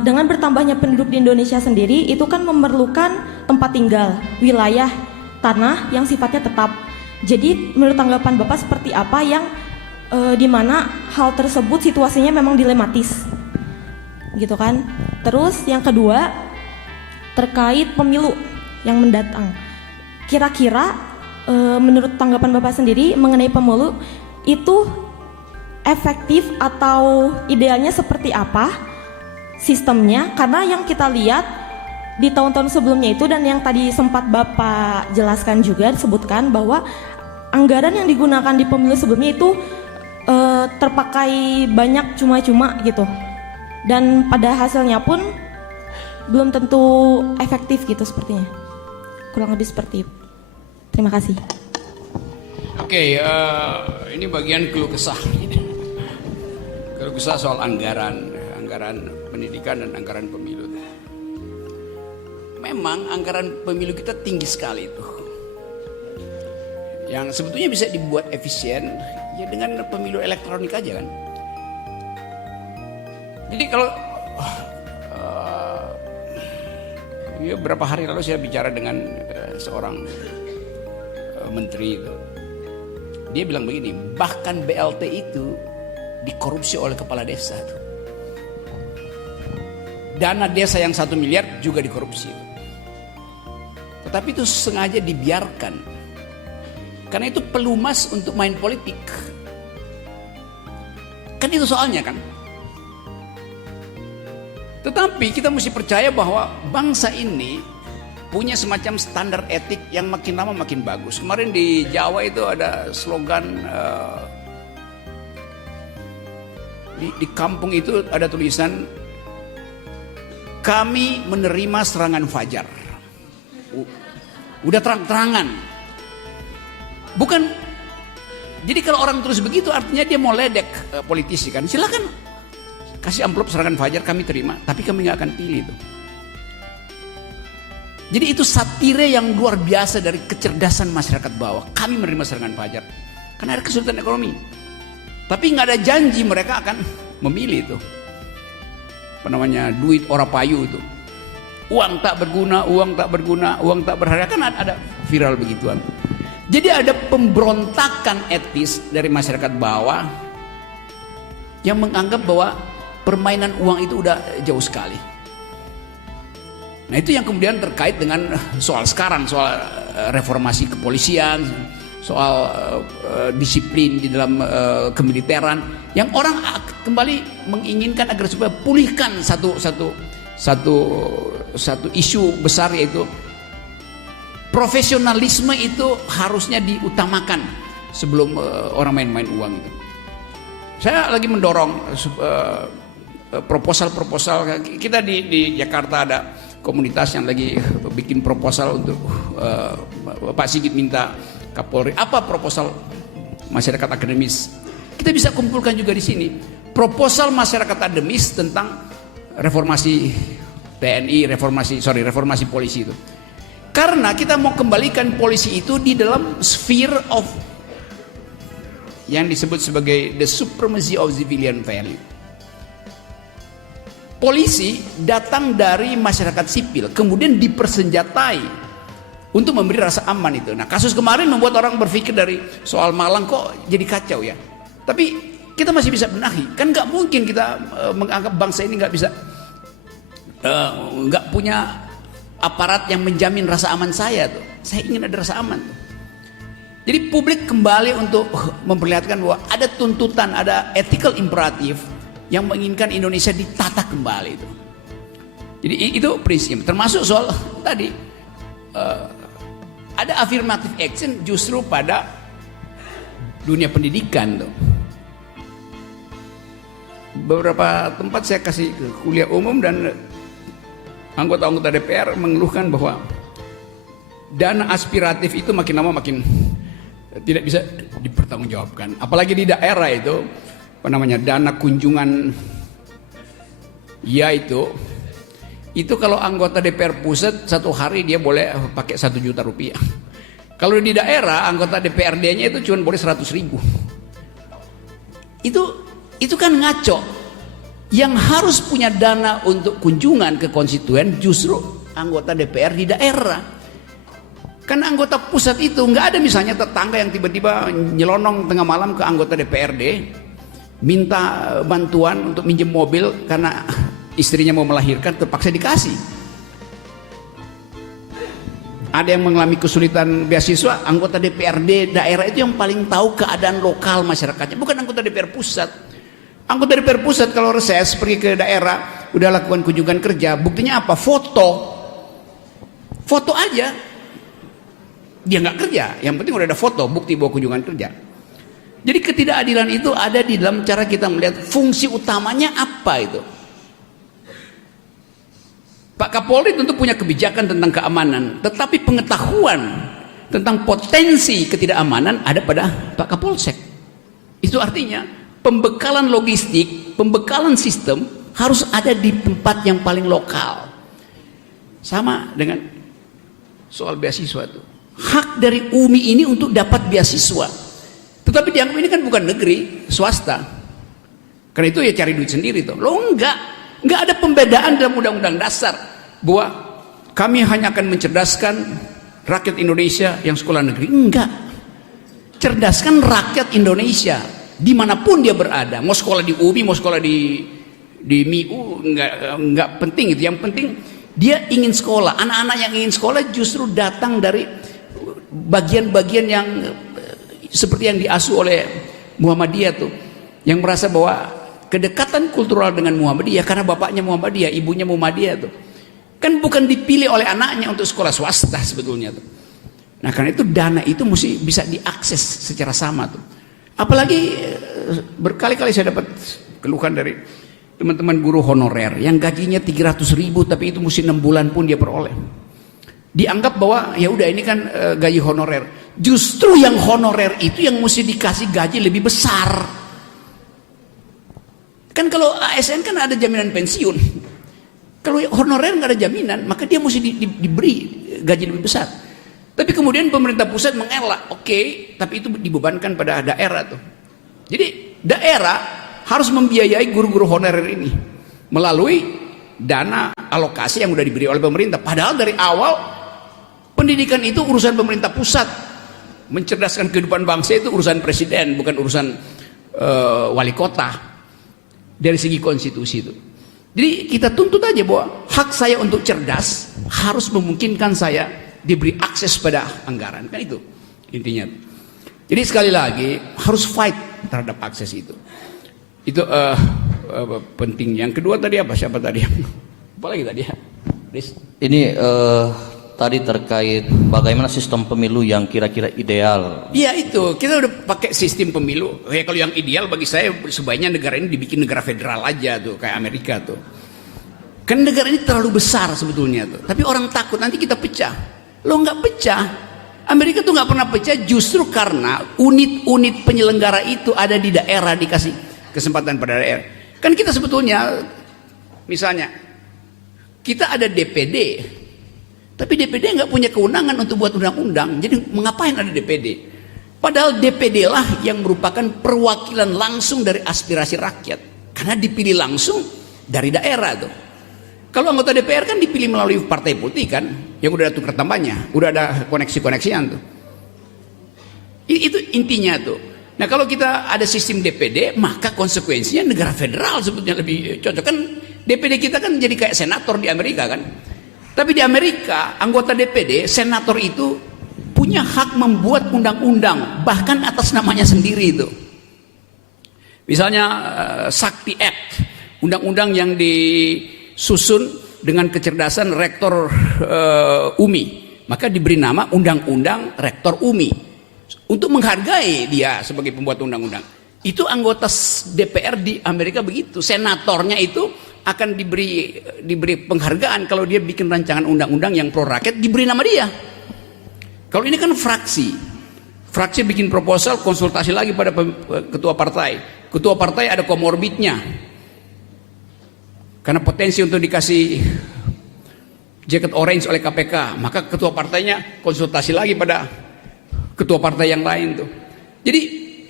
dengan bertambahnya penduduk di Indonesia sendiri itu kan memerlukan tempat tinggal, wilayah tanah yang sifatnya tetap. Jadi menurut tanggapan Bapak seperti apa yang di mana hal tersebut situasinya memang dilematis, gitu kan? Terus yang kedua terkait pemilu yang mendatang, kira-kira menurut tanggapan Bapak sendiri mengenai pemilu itu efektif atau idealnya seperti apa sistemnya, karena yang kita lihat di tahun-tahun sebelumnya itu, dan yang tadi sempat Bapak jelaskan juga, disebutkan bahwa anggaran yang digunakan di pemilu sebelumnya itu terpakai banyak cuma-cuma gitu, dan pada hasilnya pun belum tentu efektif gitu sepertinya, kurang lebih seperti itu. Terima kasih. Oke, ini bagian keluh kesah. Keluh kesah soal anggaran pendidikan dan anggaran pemilu. Memang anggaran pemilu kita tinggi sekali itu. Yang sebetulnya bisa dibuat efisien ya dengan pemilu elektronik aja kan. Jadi kalau ya beberapa hari lalu saya bicara dengan seorang menteri itu. Dia bilang begini, bahkan BLT itu dikorupsi oleh kepala desa itu. Dana desa yang 1 miliar juga dikorupsi. Tetapi itu sengaja dibiarkan. Karena itu pelumas untuk main politik. Kan itu soalnya kan. Tetapi kita mesti percaya bahwa bangsa ini punya semacam standar etik yang makin lama makin bagus. Kemarin di Jawa itu ada slogan di kampung itu ada tulisan, kami menerima serangan fajar. Udah terang-terangan. Bukan. Jadi kalau orang terus begitu artinya dia mau ledek politisi kan. Silakan kasih amplop serangan fajar, kami terima, tapi kami nggak akan pilih itu. Jadi itu satire yang luar biasa dari kecerdasan masyarakat bawah. Kami menerima serangan fajar karena ada kesulitan ekonomi. Tapi nggak ada janji mereka akan memilih itu. Apa namanya, duit ora payu itu. Uang tak berguna, uang tak berguna, uang tak berharga, kan ada viral begituan. Jadi ada pemberontakan etis dari masyarakat bawah yang menganggap bahwa permainan uang itu udah jauh sekali. Nah itu yang kemudian terkait dengan soal sekarang, soal reformasi kepolisian, soal disiplin di dalam kemiliteran, yang orang kembali menginginkan agar supaya pulihkan satu isu besar, yaitu profesionalisme itu harusnya diutamakan sebelum orang main-main uang itu. Saya lagi mendorong proposal-proposal. Kita di Jakarta ada komunitas yang lagi bikin proposal untuk Pak Sigit minta Kapolri, apa proposal masyarakat akademis. Kita bisa kumpulkan juga di sini proposal masyarakat akademis tentang reformasi TNI, reformasi polisi itu. Karena kita mau kembalikan polisi itu di dalam sphere of yang disebut sebagai the supremacy of civilian value. Polisi datang dari masyarakat sipil, kemudian dipersenjatai untuk memberi rasa aman itu. Nah, kasus kemarin membuat orang berpikir dari soal Malang kok jadi kacau ya. Tapi kita masih bisa benahi. Kan nggak mungkin kita menganggap bangsa ini nggak bisa, nggak punya aparat yang menjamin rasa aman saya tuh. Saya ingin ada rasa aman tuh. Jadi publik kembali untuk memperlihatkan bahwa ada tuntutan, ada ethical imperatif yang menginginkan Indonesia ditata kembali itu. Jadi itu prinsip. Termasuk soal tadi ada affirmative action justru pada dunia pendidikan tuh. Beberapa tempat saya kasih kuliah umum dan anggota-anggota DPR mengeluhkan bahwa dana aspiratif itu makin lama makin tidak bisa dipertanggungjawabkan. Apalagi di daerah itu, apa namanya, dana kunjungan ya itu kalau anggota DPR pusat satu hari dia boleh pakai 1 juta rupiah. Kalau di daerah anggota DPRD-nya itu cuma boleh 100.000. Itu kan ngaco. Yang harus punya dana untuk kunjungan ke konstituen justru anggota DPR di daerah. Karena anggota pusat itu nggak ada misalnya tetangga yang tiba-tiba nyelonong tengah malam ke anggota DPRD minta bantuan untuk minjem mobil karena istrinya mau melahirkan, terpaksa dikasih. Ada yang mengalami kesulitan beasiswa, anggota DPRD daerah itu yang paling tahu keadaan lokal masyarakatnya, bukan anggota DPR pusat. Anggota DPR pusat kalau reses pergi ke daerah udah lakukan kunjungan kerja, buktinya apa? Foto aja, dia nggak kerja, yang penting udah ada foto, bukti bahwa kunjungan kerja. Jadi ketidakadilan itu ada di dalam cara kita melihat fungsi utamanya apa itu. Pak Kapolri tentu punya kebijakan tentang keamanan, tetapi pengetahuan tentang potensi ketidakamanan ada pada Pak Kapolsek. Itu artinya pembekalan logistik, pembekalan sistem harus ada di tempat yang paling lokal. Sama dengan soal beasiswa itu. Hak dari UMI ini untuk dapat beasiswa. Tetapi dianggap ini kan bukan negeri, swasta. Karena itu ya cari duit sendiri tuh. Lo enggak ada pembedaan dalam Undang-Undang Dasar bahwa kami hanya akan mencerdaskan rakyat Indonesia yang sekolah negeri. Enggak. Cerdaskan rakyat Indonesia dimanapun dia berada. Mau sekolah di UMI, mau sekolah di MIU, enggak penting itu. Yang penting dia ingin sekolah. Anak-anak yang ingin sekolah justru datang dari bagian-bagian yang seperti yang diasuh oleh Muhammadiyah tuh, yang merasa bahwa kedekatan kultural dengan Muhammadiyah karena bapaknya Muhammadiyah, ibunya Muhammadiyah tuh, kan bukan dipilih oleh anaknya untuk sekolah swasta sebetulnya tuh. Nah karena itu dana itu mesti bisa diakses secara sama tuh. Apalagi berkali-kali saya dapat keluhan dari teman-teman guru honorer yang gajinya 300.000 tapi itu mesti 6 bulan pun dia peroleh. Dianggap bahwa ya udah ini kan gaji honorer. Justru yang honorer itu yang mesti dikasih gaji lebih besar. Kan kalau ASN kan ada jaminan pensiun. Kalau honorer nggak ada jaminan, maka dia mesti diberi gaji lebih besar. Tapi kemudian pemerintah pusat mengelak, oke, tapi itu dibebankan pada daerah tuh. Jadi daerah harus membiayai guru-guru honorer ini melalui dana alokasi yang sudah diberi oleh pemerintah. Padahal dari awal pendidikan itu urusan pemerintah pusat. Mencerdaskan kehidupan bangsa itu urusan presiden, bukan urusan wali kota. Dari segi konstitusi itu. Jadi kita tuntut aja bahwa hak saya untuk cerdas harus memungkinkan saya diberi akses pada anggaran. Kan itu intinya. Jadi sekali lagi harus fight terhadap akses itu. Itu penting. Yang kedua tadi apa? Siapa tadi? Apa lagi tadi? Ini tadi terkait bagaimana sistem pemilu yang kira-kira ideal. Iya itu, kita udah pakai sistem pemilu. Ya kalau yang ideal bagi saya sebaiknya negara ini dibikin negara federal aja tuh, kayak Amerika tuh. Kan negara ini terlalu besar sebetulnya tuh. Tapi orang takut nanti kita pecah. Lo nggak pecah. Amerika tuh nggak pernah pecah justru karena unit-unit penyelenggara itu ada di daerah, dikasih kesempatan pada daerah. Kan kita sebetulnya, misalnya kita ada DPD. Tapi DPD nggak punya kewenangan untuk buat undang-undang. Jadi mengapain ada DPD? Padahal DPD lah yang merupakan perwakilan langsung dari aspirasi rakyat. Karena dipilih langsung dari daerah tuh. Kalau anggota DPR kan dipilih melalui partai politik kan, yang udah ada tukar tambahnya, udah ada koneksi-koneksian tuh. Itu intinya tuh. Nah kalau kita ada sistem DPD, maka konsekuensinya negara federal sebetulnya lebih cocok. Kan DPD kita kan jadi kayak senator di Amerika kan. Tapi di Amerika, anggota DPD, senator itu punya hak membuat undang-undang, bahkan atas namanya sendiri itu. Misalnya Sakti Act, undang-undang yang disusun dengan kecerdasan rektor UMI. Maka diberi nama Undang-Undang Rektor UMI. Untuk menghargai dia sebagai pembuat undang-undang. Itu anggota DPR di Amerika begitu. Senatornya itu akan diberi penghargaan kalau dia bikin rancangan undang-undang yang pro rakyat, diberi nama dia. Kalau ini kan fraksi bikin proposal, konsultasi lagi pada ketua partai ada komorbidnya karena potensi untuk dikasih jaket orange oleh KPK, maka ketua partainya konsultasi lagi pada ketua partai yang lain tuh. Jadi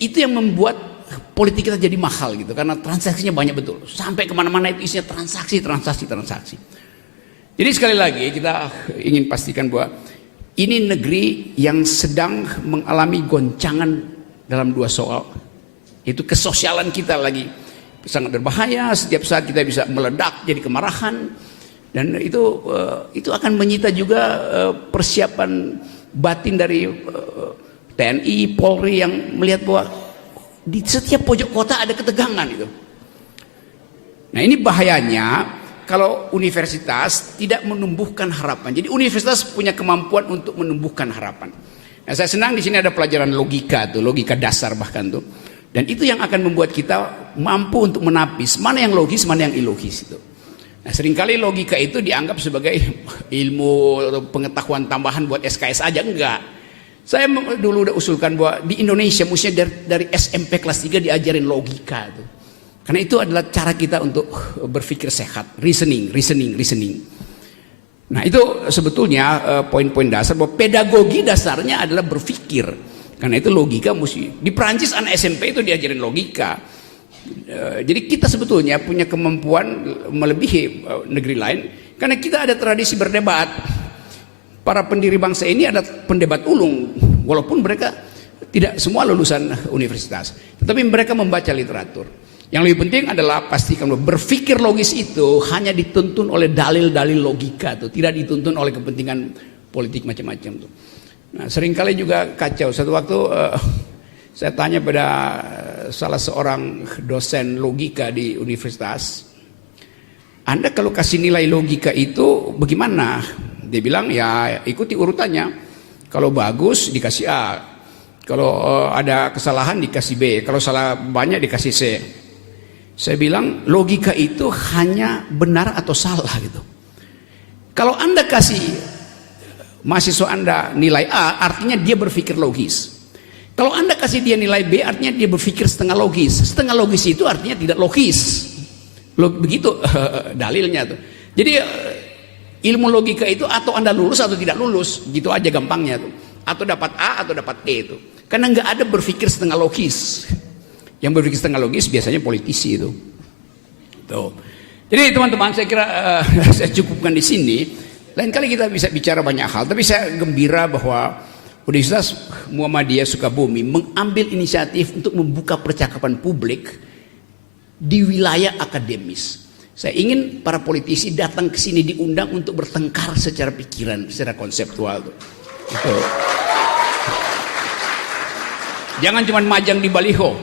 itu yang membuat politik kita jadi mahal gitu, karena transaksinya banyak betul, sampai kemana-mana itu isinya transaksi. Jadi sekali lagi kita ingin pastikan bahwa ini negeri yang sedang mengalami goncangan dalam dua soal, itu kesosialan kita lagi sangat berbahaya. Setiap saat kita bisa meledak jadi kemarahan, dan itu akan menyita juga persiapan batin dari TNI, Polri yang melihat bahwa di setiap pojok kota ada ketegangan itu. Nah ini bahayanya kalau universitas tidak menumbuhkan harapan. Jadi universitas punya kemampuan untuk menumbuhkan harapan. Nah, saya senang di sini ada pelajaran logika tuh, logika dasar bahkan tuh. Dan itu yang akan membuat kita mampu untuk menapis mana yang logis, mana yang ilogis itu. Nah, seringkali logika itu dianggap sebagai ilmu pengetahuan tambahan buat SKS aja, enggak. Saya dulu udah usulkan bahwa di Indonesia mestinya dari SMP kelas 3 diajarin logika tuh. Karena itu adalah cara kita untuk berpikir sehat, reasoning. Nah, itu sebetulnya poin-poin dasar bahwa pedagogi dasarnya adalah berpikir. Karena itu logika mesti. Di Perancis anak SMP itu diajarin logika. Jadi kita sebetulnya punya kemampuan melebihi negeri lain karena kita ada tradisi berdebat. Para pendiri bangsa ini ada pendebat ulung walaupun mereka tidak semua lulusan universitas, tetapi mereka membaca literatur. Yang lebih penting adalah pastikan bahwa berpikir logis itu hanya dituntun oleh dalil-dalil logika tuh, tidak dituntun oleh kepentingan politik macam-macam tuh. Nah, seringkali juga kacau. Satu waktu saya tanya pada salah seorang dosen logika di universitas, Anda kalau kasih nilai logika itu bagaimana? Dia bilang ya ikuti urutannya. Kalau bagus dikasih A, kalau ada kesalahan dikasih B, kalau salah banyak dikasih C. Saya bilang logika itu hanya benar atau salah gitu. Kalau Anda kasih mahasiswa Anda nilai A, artinya dia berpikir logis. Kalau Anda kasih dia nilai B, artinya dia berpikir setengah logis. Setengah logis itu artinya tidak logis. Begitu dalilnya tuh. Jadi ilmu logika itu atau Anda lulus atau tidak lulus, gitu aja gampangnya tuh. Atau dapat A atau dapat E itu. Karena nggak ada berpikir setengah logis. Yang berpikir setengah logis biasanya politisi itu. Tuh. Jadi teman-teman, saya kira saya cukupkan di sini. Lain kali kita bisa bicara banyak hal, tapi saya gembira bahwa Universitas Muhammadiyah Sukabumi mengambil inisiatif untuk membuka percakapan publik di wilayah akademis. Saya ingin para politisi datang ke sini diundang untuk bertengkar secara pikiran, secara konseptual. Itu. Jangan cuma majang di baliho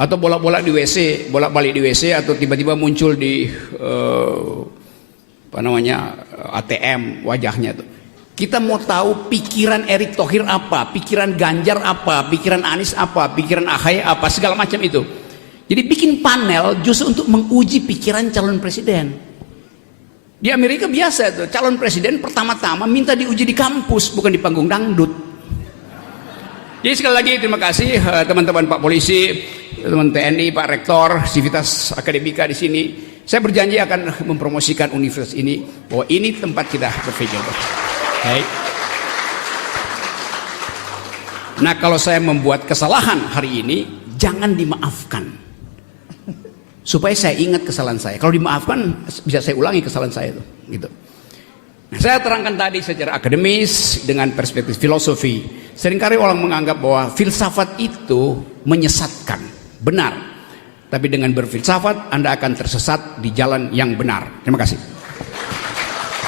atau bolak-bolak di WC, bolak-balik di WC atau tiba-tiba muncul di ATM wajahnya tuh. Kita mau tahu pikiran Erick Thohir apa, pikiran Ganjar apa, pikiran Anies apa, pikiran AHY apa, segala macam itu. Jadi bikin panel justru untuk menguji pikiran calon presiden. Di Amerika biasa tuh, calon presiden pertama-tama minta diuji di kampus, bukan di panggung dangdut. Jadi sekali lagi terima kasih teman-teman Pak Polisi, teman TNI, Pak Rektor, Sivitas Akademika di sini. Saya berjanji akan mempromosikan universitas ini bahwa ini tempat kita berpikir. Baik. Nah, kalau saya membuat kesalahan hari ini, jangan dimaafkan. Supaya saya ingat kesalahan saya. Kalau dimaafkan, bisa saya ulangi kesalahan saya itu. Gitu. Nah, saya terangkan tadi secara akademis dengan perspektif filosofi. Seringkali orang menganggap bahwa filsafat itu menyesatkan. Benar. Tapi dengan berfilsafat, Anda akan tersesat di jalan yang benar. Terima kasih.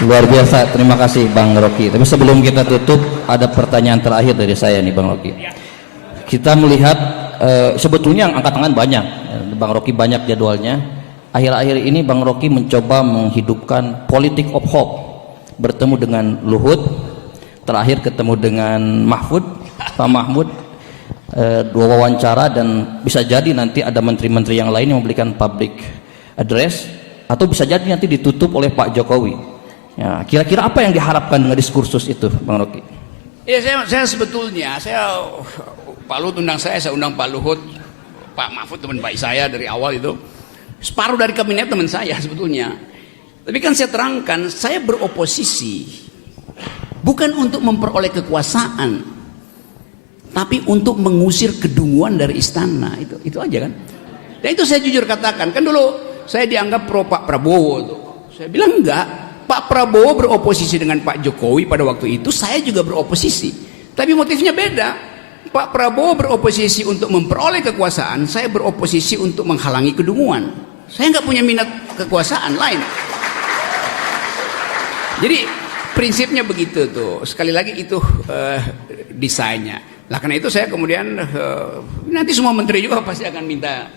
Luar biasa, terima kasih Bang Rocky. Tapi sebelum kita tutup, ada pertanyaan terakhir dari saya nih Bang Rocky. Kita melihat sebetulnya angkat tangan banyak, Bang Rocky banyak jadwalnya. Akhir-akhir ini Bang Rocky mencoba menghidupkan politik of hope, bertemu dengan Luhut, terakhir ketemu dengan Mahfud, Pak Mahfud, dua wawancara, dan bisa jadi nanti ada menteri-menteri yang lain yang memberikan public address, atau bisa jadi nanti ditutup oleh Pak Jokowi. Ya, kira-kira apa yang diharapkan dengan diskursus itu, Bang Rocky? Ya, saya sebetulnya, Pak Luhut undang saya undang Pak Luhut, Pak Mahfud teman baik saya dari awal itu. Separuh dari kabinet teman saya sebetulnya. Tapi kan saya terangkan, saya beroposisi bukan untuk memperoleh kekuasaan, tapi untuk mengusir kedunguan dari istana. Itu aja kan. Dan itu saya jujur katakan, kan dulu saya dianggap pro Pak Prabowo tuh. Saya bilang enggak. Pak Prabowo beroposisi dengan Pak Jokowi pada waktu itu, saya juga beroposisi. Tapi motifnya beda. Pak Prabowo beroposisi untuk memperoleh kekuasaan, saya beroposisi untuk menghalangi kedunguan. Saya nggak punya minat kekuasaan lain. Jadi prinsipnya begitu tuh. Sekali lagi itu desainnya. Nah, karena itu saya kemudian nanti semua menteri juga pasti akan minta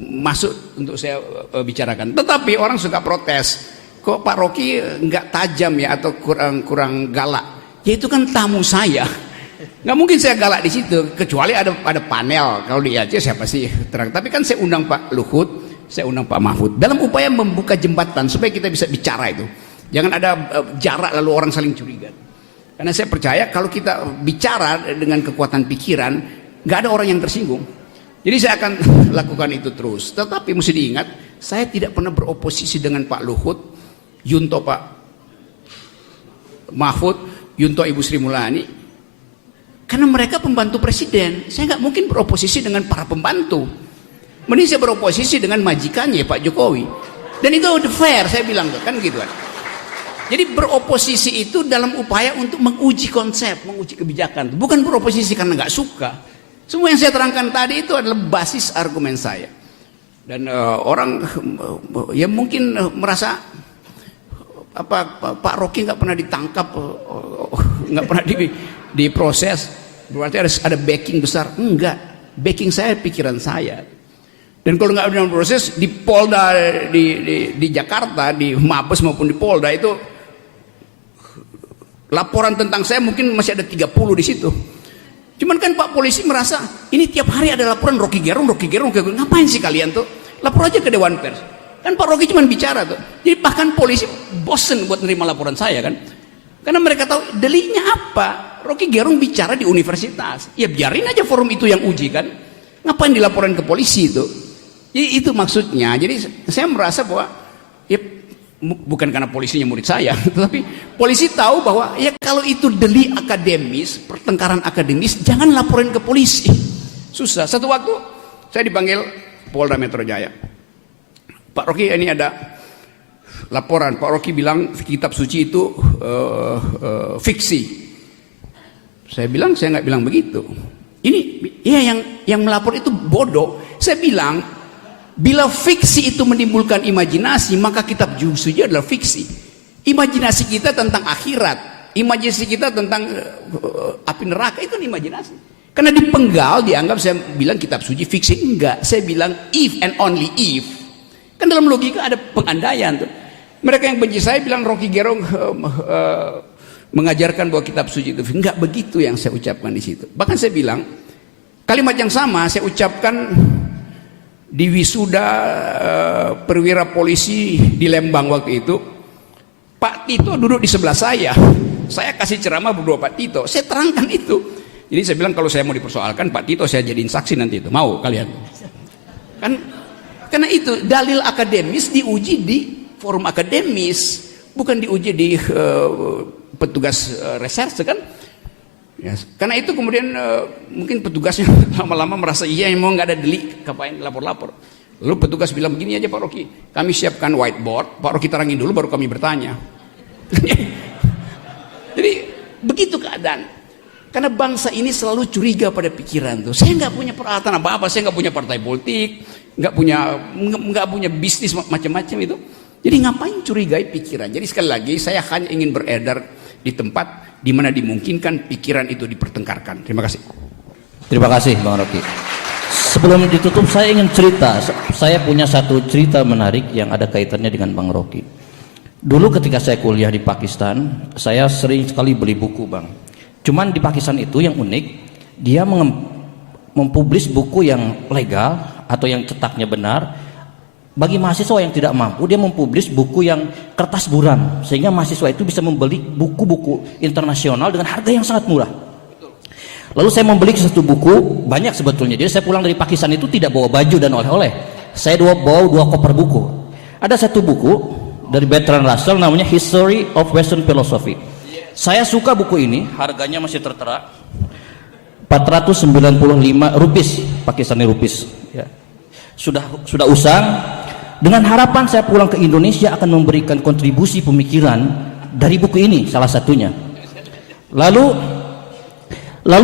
masuk untuk saya bicarakan. Tetapi orang suka protes, kok Pak Rocky nggak tajam ya atau kurang galak? Ya itu kan tamu saya, nggak mungkin saya galak di situ. Kecuali ada panel, kalau di Aceh siapa sih terang. Tapi kan saya undang Pak Luhut, saya undang Pak Mahfud dalam upaya membuka jembatan supaya kita bisa bicara itu. Jangan ada jarak lalu orang saling curiga. Karena saya percaya kalau kita bicara dengan kekuatan pikiran, nggak ada orang yang tersinggung. Jadi saya akan lakukan itu terus. Tetapi mesti diingat, saya tidak pernah beroposisi dengan Pak Luhut, Yunto Pak Mahfud, Yunto Ibu Sri Mulyani. Karena mereka pembantu presiden. Saya nggak mungkin beroposisi dengan para pembantu. Mending saya beroposisi dengan majikannya Pak Jokowi. Dan itu fair, saya bilang kan gitu kan. Jadi beroposisi itu dalam upaya untuk menguji konsep, menguji kebijakan. Bukan beroposisi karena nggak suka. Semua yang saya terangkan tadi itu adalah basis argumen saya. Dan orang ya mungkin merasa Pak Rocky nggak pernah ditangkap, nggak pernah diproses, berarti ada backing besar. Enggak, backing saya pikiran saya. Dan kalau nggak ada proses di Polda di Jakarta, di Mabes maupun di Polda itu laporan tentang saya mungkin masih ada 30 di situ. Cuman kan Pak polisi merasa ini tiap hari ada laporan Rocky Gerung. Ngapain sih kalian tuh? Lapor aja ke Dewan Pers. Kan Pak Rocky cuma bicara tuh. Jadi bahkan polisi bosen buat nerima laporan saya kan. Karena mereka tahu deliknya apa. Rocky Gerung bicara di universitas. Ya biarin aja forum itu yang uji kan. Ngapain dilaporan ke polisi itu? Jadi itu maksudnya. Jadi saya merasa bahwa ya bukan karena polisinya murid saya, tetapi polisi tahu bahwa ya kalau itu delik akademis, pertengkaran akademis, jangan laporin ke polisi. Susah. Satu waktu saya dipanggil Polda Metro Jaya. Pak Rocky, ini ada laporan. Pak Rocky bilang kitab suci itu fiksi. Saya bilang saya nggak bilang begitu. Ini ya yang melapor itu bodoh. Saya bilang bila fiksi itu menimbulkan imajinasi, maka kitab suci adalah fiksi. Imajinasi kita tentang akhirat, imajinasi kita tentang api neraka itu imajinasi. Karena dipenggal dianggap saya bilang kitab suci fiksi. Enggak, saya bilang if and only if. Kan dalam logika ada pengandaian tuh. Mereka yang benci saya bilang Rocky Gerung mengajarkan bahwa kitab suci itu enggak begitu yang saya ucapkan di situ. Bahkan saya bilang kalimat yang sama saya ucapkan di wisuda perwira polisi di Lembang waktu itu. Pak Tito duduk di sebelah saya kasih ceramah berdua Pak Tito, saya terangkan itu. Jadi saya bilang kalau saya mau dipersoalkan Pak Tito saya jadiin saksi nanti itu, mau kalian kan? Karena itu dalil akademis diuji di forum akademis, bukan diuji di petugas reserse kan. Ya, karena itu kemudian mungkin petugasnya lama-lama merasa iya mau nggak ada delik, ngapain lapor-lapor. Lalu petugas bilang begini aja Pak Rocky, kami siapkan whiteboard, Pak Rocky terangin dulu baru kami bertanya. Jadi begitu keadaan. Karena bangsa ini selalu curiga pada pikiran tuh. Saya nggak punya peralatan apa-apa, saya nggak punya partai politik, nggak punya bisnis macam-macam itu. Jadi ngapain curigai pikiran? Jadi sekali lagi saya hanya ingin beredar di tempat di mana dimungkinkan pikiran itu dipertengkarkan. Terima kasih. Terima kasih Bang Rocky. Sebelum ditutup saya ingin cerita. Saya punya satu cerita menarik yang ada kaitannya dengan Bang Rocky. Dulu ketika saya kuliah di Pakistan, saya sering sekali beli buku Bang. Cuman di Pakistan itu yang unik, dia mempublis buku yang legal atau yang cetaknya benar. Bagi mahasiswa yang tidak mampu, dia mempublis buku yang kertas buram, sehingga mahasiswa itu bisa membeli buku-buku internasional dengan harga yang sangat murah. Lalu saya membeli satu buku, banyak sebetulnya. Jadi saya pulang dari Pakistan itu tidak bawa baju dan oleh-oleh. Saya bawa 2 koper buku. Ada satu buku dari Bertrand Russell namanya History of Western Philosophy. Saya suka buku ini, harganya masih tertera 495 rupiah Pakistani rupiah. Ya. Sudah usang. Dengan harapan saya pulang ke Indonesia akan memberikan kontribusi pemikiran dari buku ini salah satunya. Lalu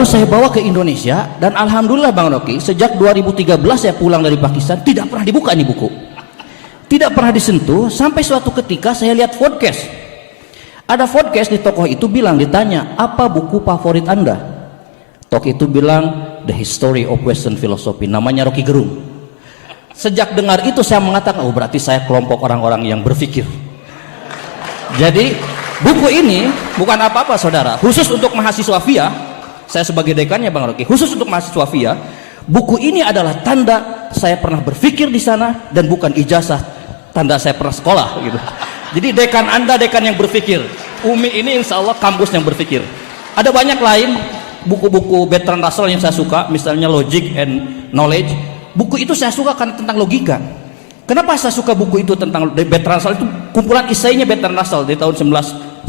saya bawa ke Indonesia dan alhamdulillah Bang Rocky, sejak 2013 saya pulang dari Pakistan tidak pernah dibuka nih buku. Tidak pernah disentuh sampai suatu ketika saya lihat podcast. Ada podcast di tokoh itu bilang, ditanya, "Apa buku favorit Anda?" Tok itu bilang The History of Western Philosophy, namanya Rocky Gerung. Sejak dengar itu saya mengatakan, oh berarti saya kelompok orang-orang yang berpikir. Jadi buku ini bukan apa-apa saudara, khusus untuk mahasiswa VIA. Saya sebagai dekannya Bang Rocky, khusus untuk mahasiswa VIA. Buku ini adalah tanda saya pernah berpikir di sana dan bukan ijazah tanda saya pernah sekolah gitu. Jadi dekan Anda dekan yang berpikir. Umi ini insya Allah kampus yang berpikir. Ada banyak lain buku-buku Bertrand Russell yang saya suka, misalnya Logic and Knowledge. Buku itu saya suka karena tentang logika. Kenapa saya suka buku itu tentang Bertrand Russell? Itu kumpulan esainya Bertrand Russell dari tahun 1901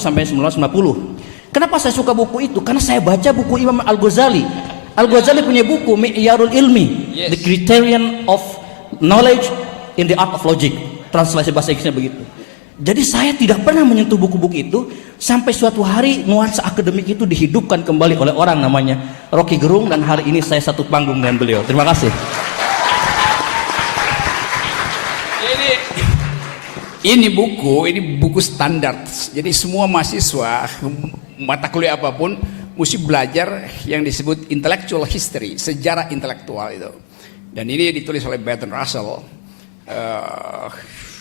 sampai 1950. Kenapa saya suka buku itu? Karena saya baca buku Imam Al-Ghazali. Al-Ghazali punya buku Mi'yarul Ilmi, The Criterion of Knowledge in the Art of Logic. Translasi bahasa Inggrisnya begitu. Jadi saya tidak pernah menyentuh buku-buku itu sampai suatu hari nuansa akademik itu dihidupkan kembali oleh orang namanya Rocky Gerung, dan hari ini saya satu panggung dengan beliau. Terima kasih. Ini buku standar. Jadi semua mahasiswa mata kuliah apapun mesti belajar yang disebut intellectual history, sejarah intelektual itu. Dan ini ditulis oleh Bertrand Russell.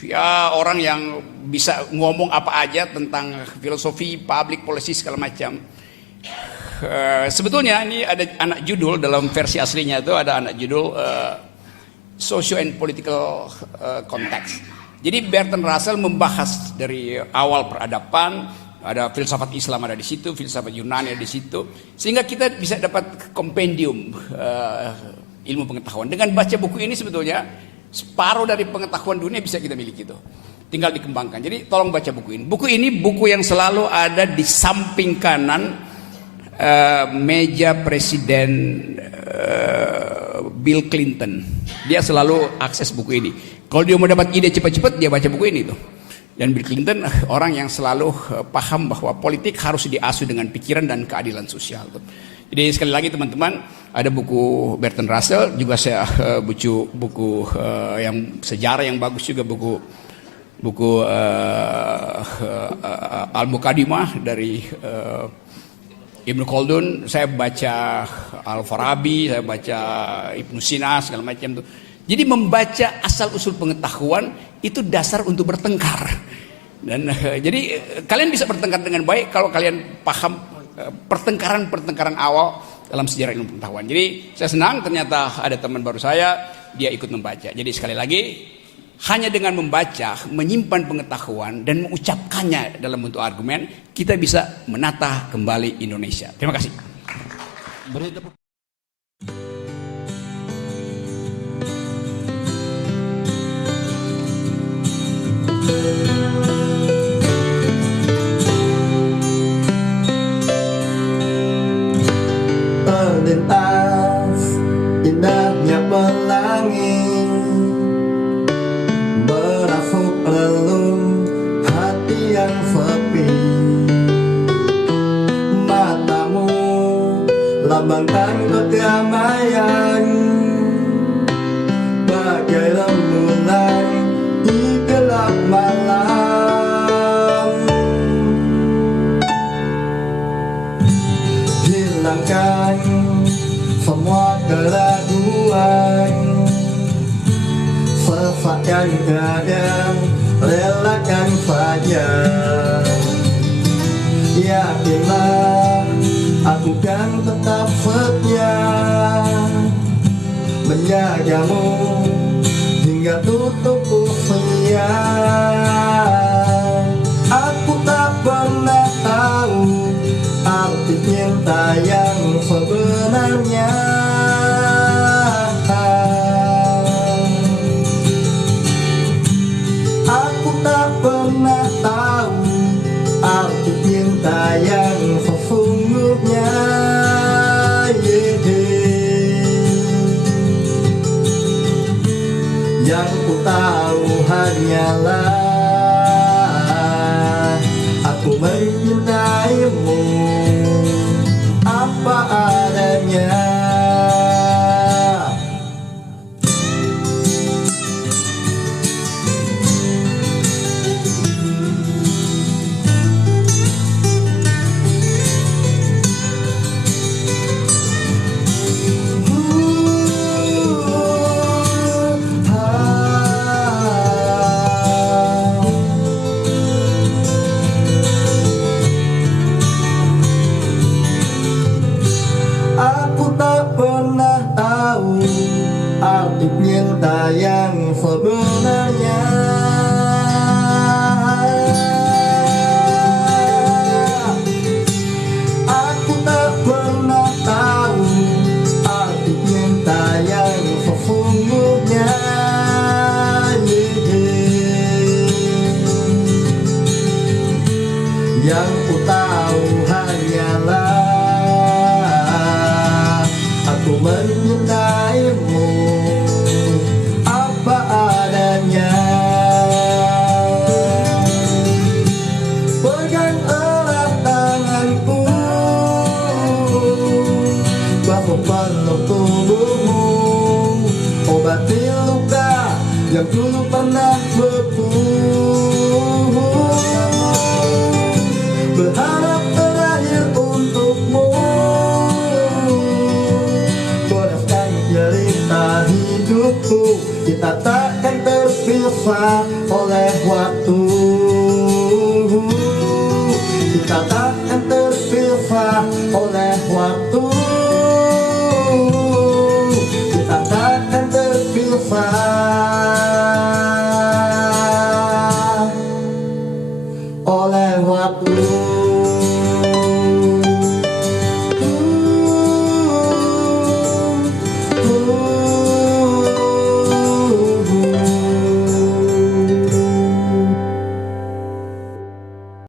Ya orang yang bisa ngomong apa aja tentang filosofi, public policy segala macam. Sebetulnya ini ada anak judul dalam versi aslinya itu ada anak judul Socio and Political Context. Jadi Bertrand Russell membahas dari awal peradaban, ada filsafat Islam ada di situ, filsafat Yunani ada di situ, sehingga kita bisa dapat kompendium ilmu pengetahuan. Dengan baca buku ini sebetulnya separuh dari pengetahuan dunia bisa kita miliki itu. Tinggal dikembangkan. Jadi tolong baca buku ini. Buku ini buku yang selalu ada di samping kanan meja Presiden Bill Clinton. Dia selalu akses buku ini. Kalau dia mau dapat ide cepat-cepat, dia baca buku ini tuh. Dan Bill Clinton orang yang selalu paham bahwa politik harus diasuh dengan pikiran dan keadilan sosial tuh. Jadi sekali lagi teman-teman, ada buku Bertrand Russell, juga saya buku yang sejarah yang bagus juga, buku Al-Muqaddimah dari Ibnu Khaldun. Saya baca Al-Farabi, saya baca Ibnu Sina segala macam itu. Jadi membaca asal-usul pengetahuan itu dasar untuk bertengkar. Dan jadi kalian bisa bertengkar dengan baik kalau kalian paham pertengkaran awal dalam sejarah ilmu pengetahuan. Jadi saya senang ternyata ada teman baru saya, dia ikut membaca. Jadi sekali lagi, hanya dengan membaca, menyimpan pengetahuan dan mengucapkannya dalam bentuk argumen, kita bisa menata kembali Indonesia. Terima kasih. Terlintas indahnya pelangi, merasuk relung hati yang sepi. Matamu lambangkan kedamaian, bagai rembulan di gelap malam. Hilangkan semua keraguan, sesak yang ada relakan saja. Yakinlah aku kan tetap setia, menjagamu hingga tutup usia. Aku tak pernah tahu arti cinta yang sebenarnya. Aku tak pernah tahu arti cinta yang sesungguhnya. Yang ku tahu hanyalah aku mencintaimu apa adanya. waktu. Kita takkan terpilih oleh waktu. Kita takkan terpilih oleh waktu.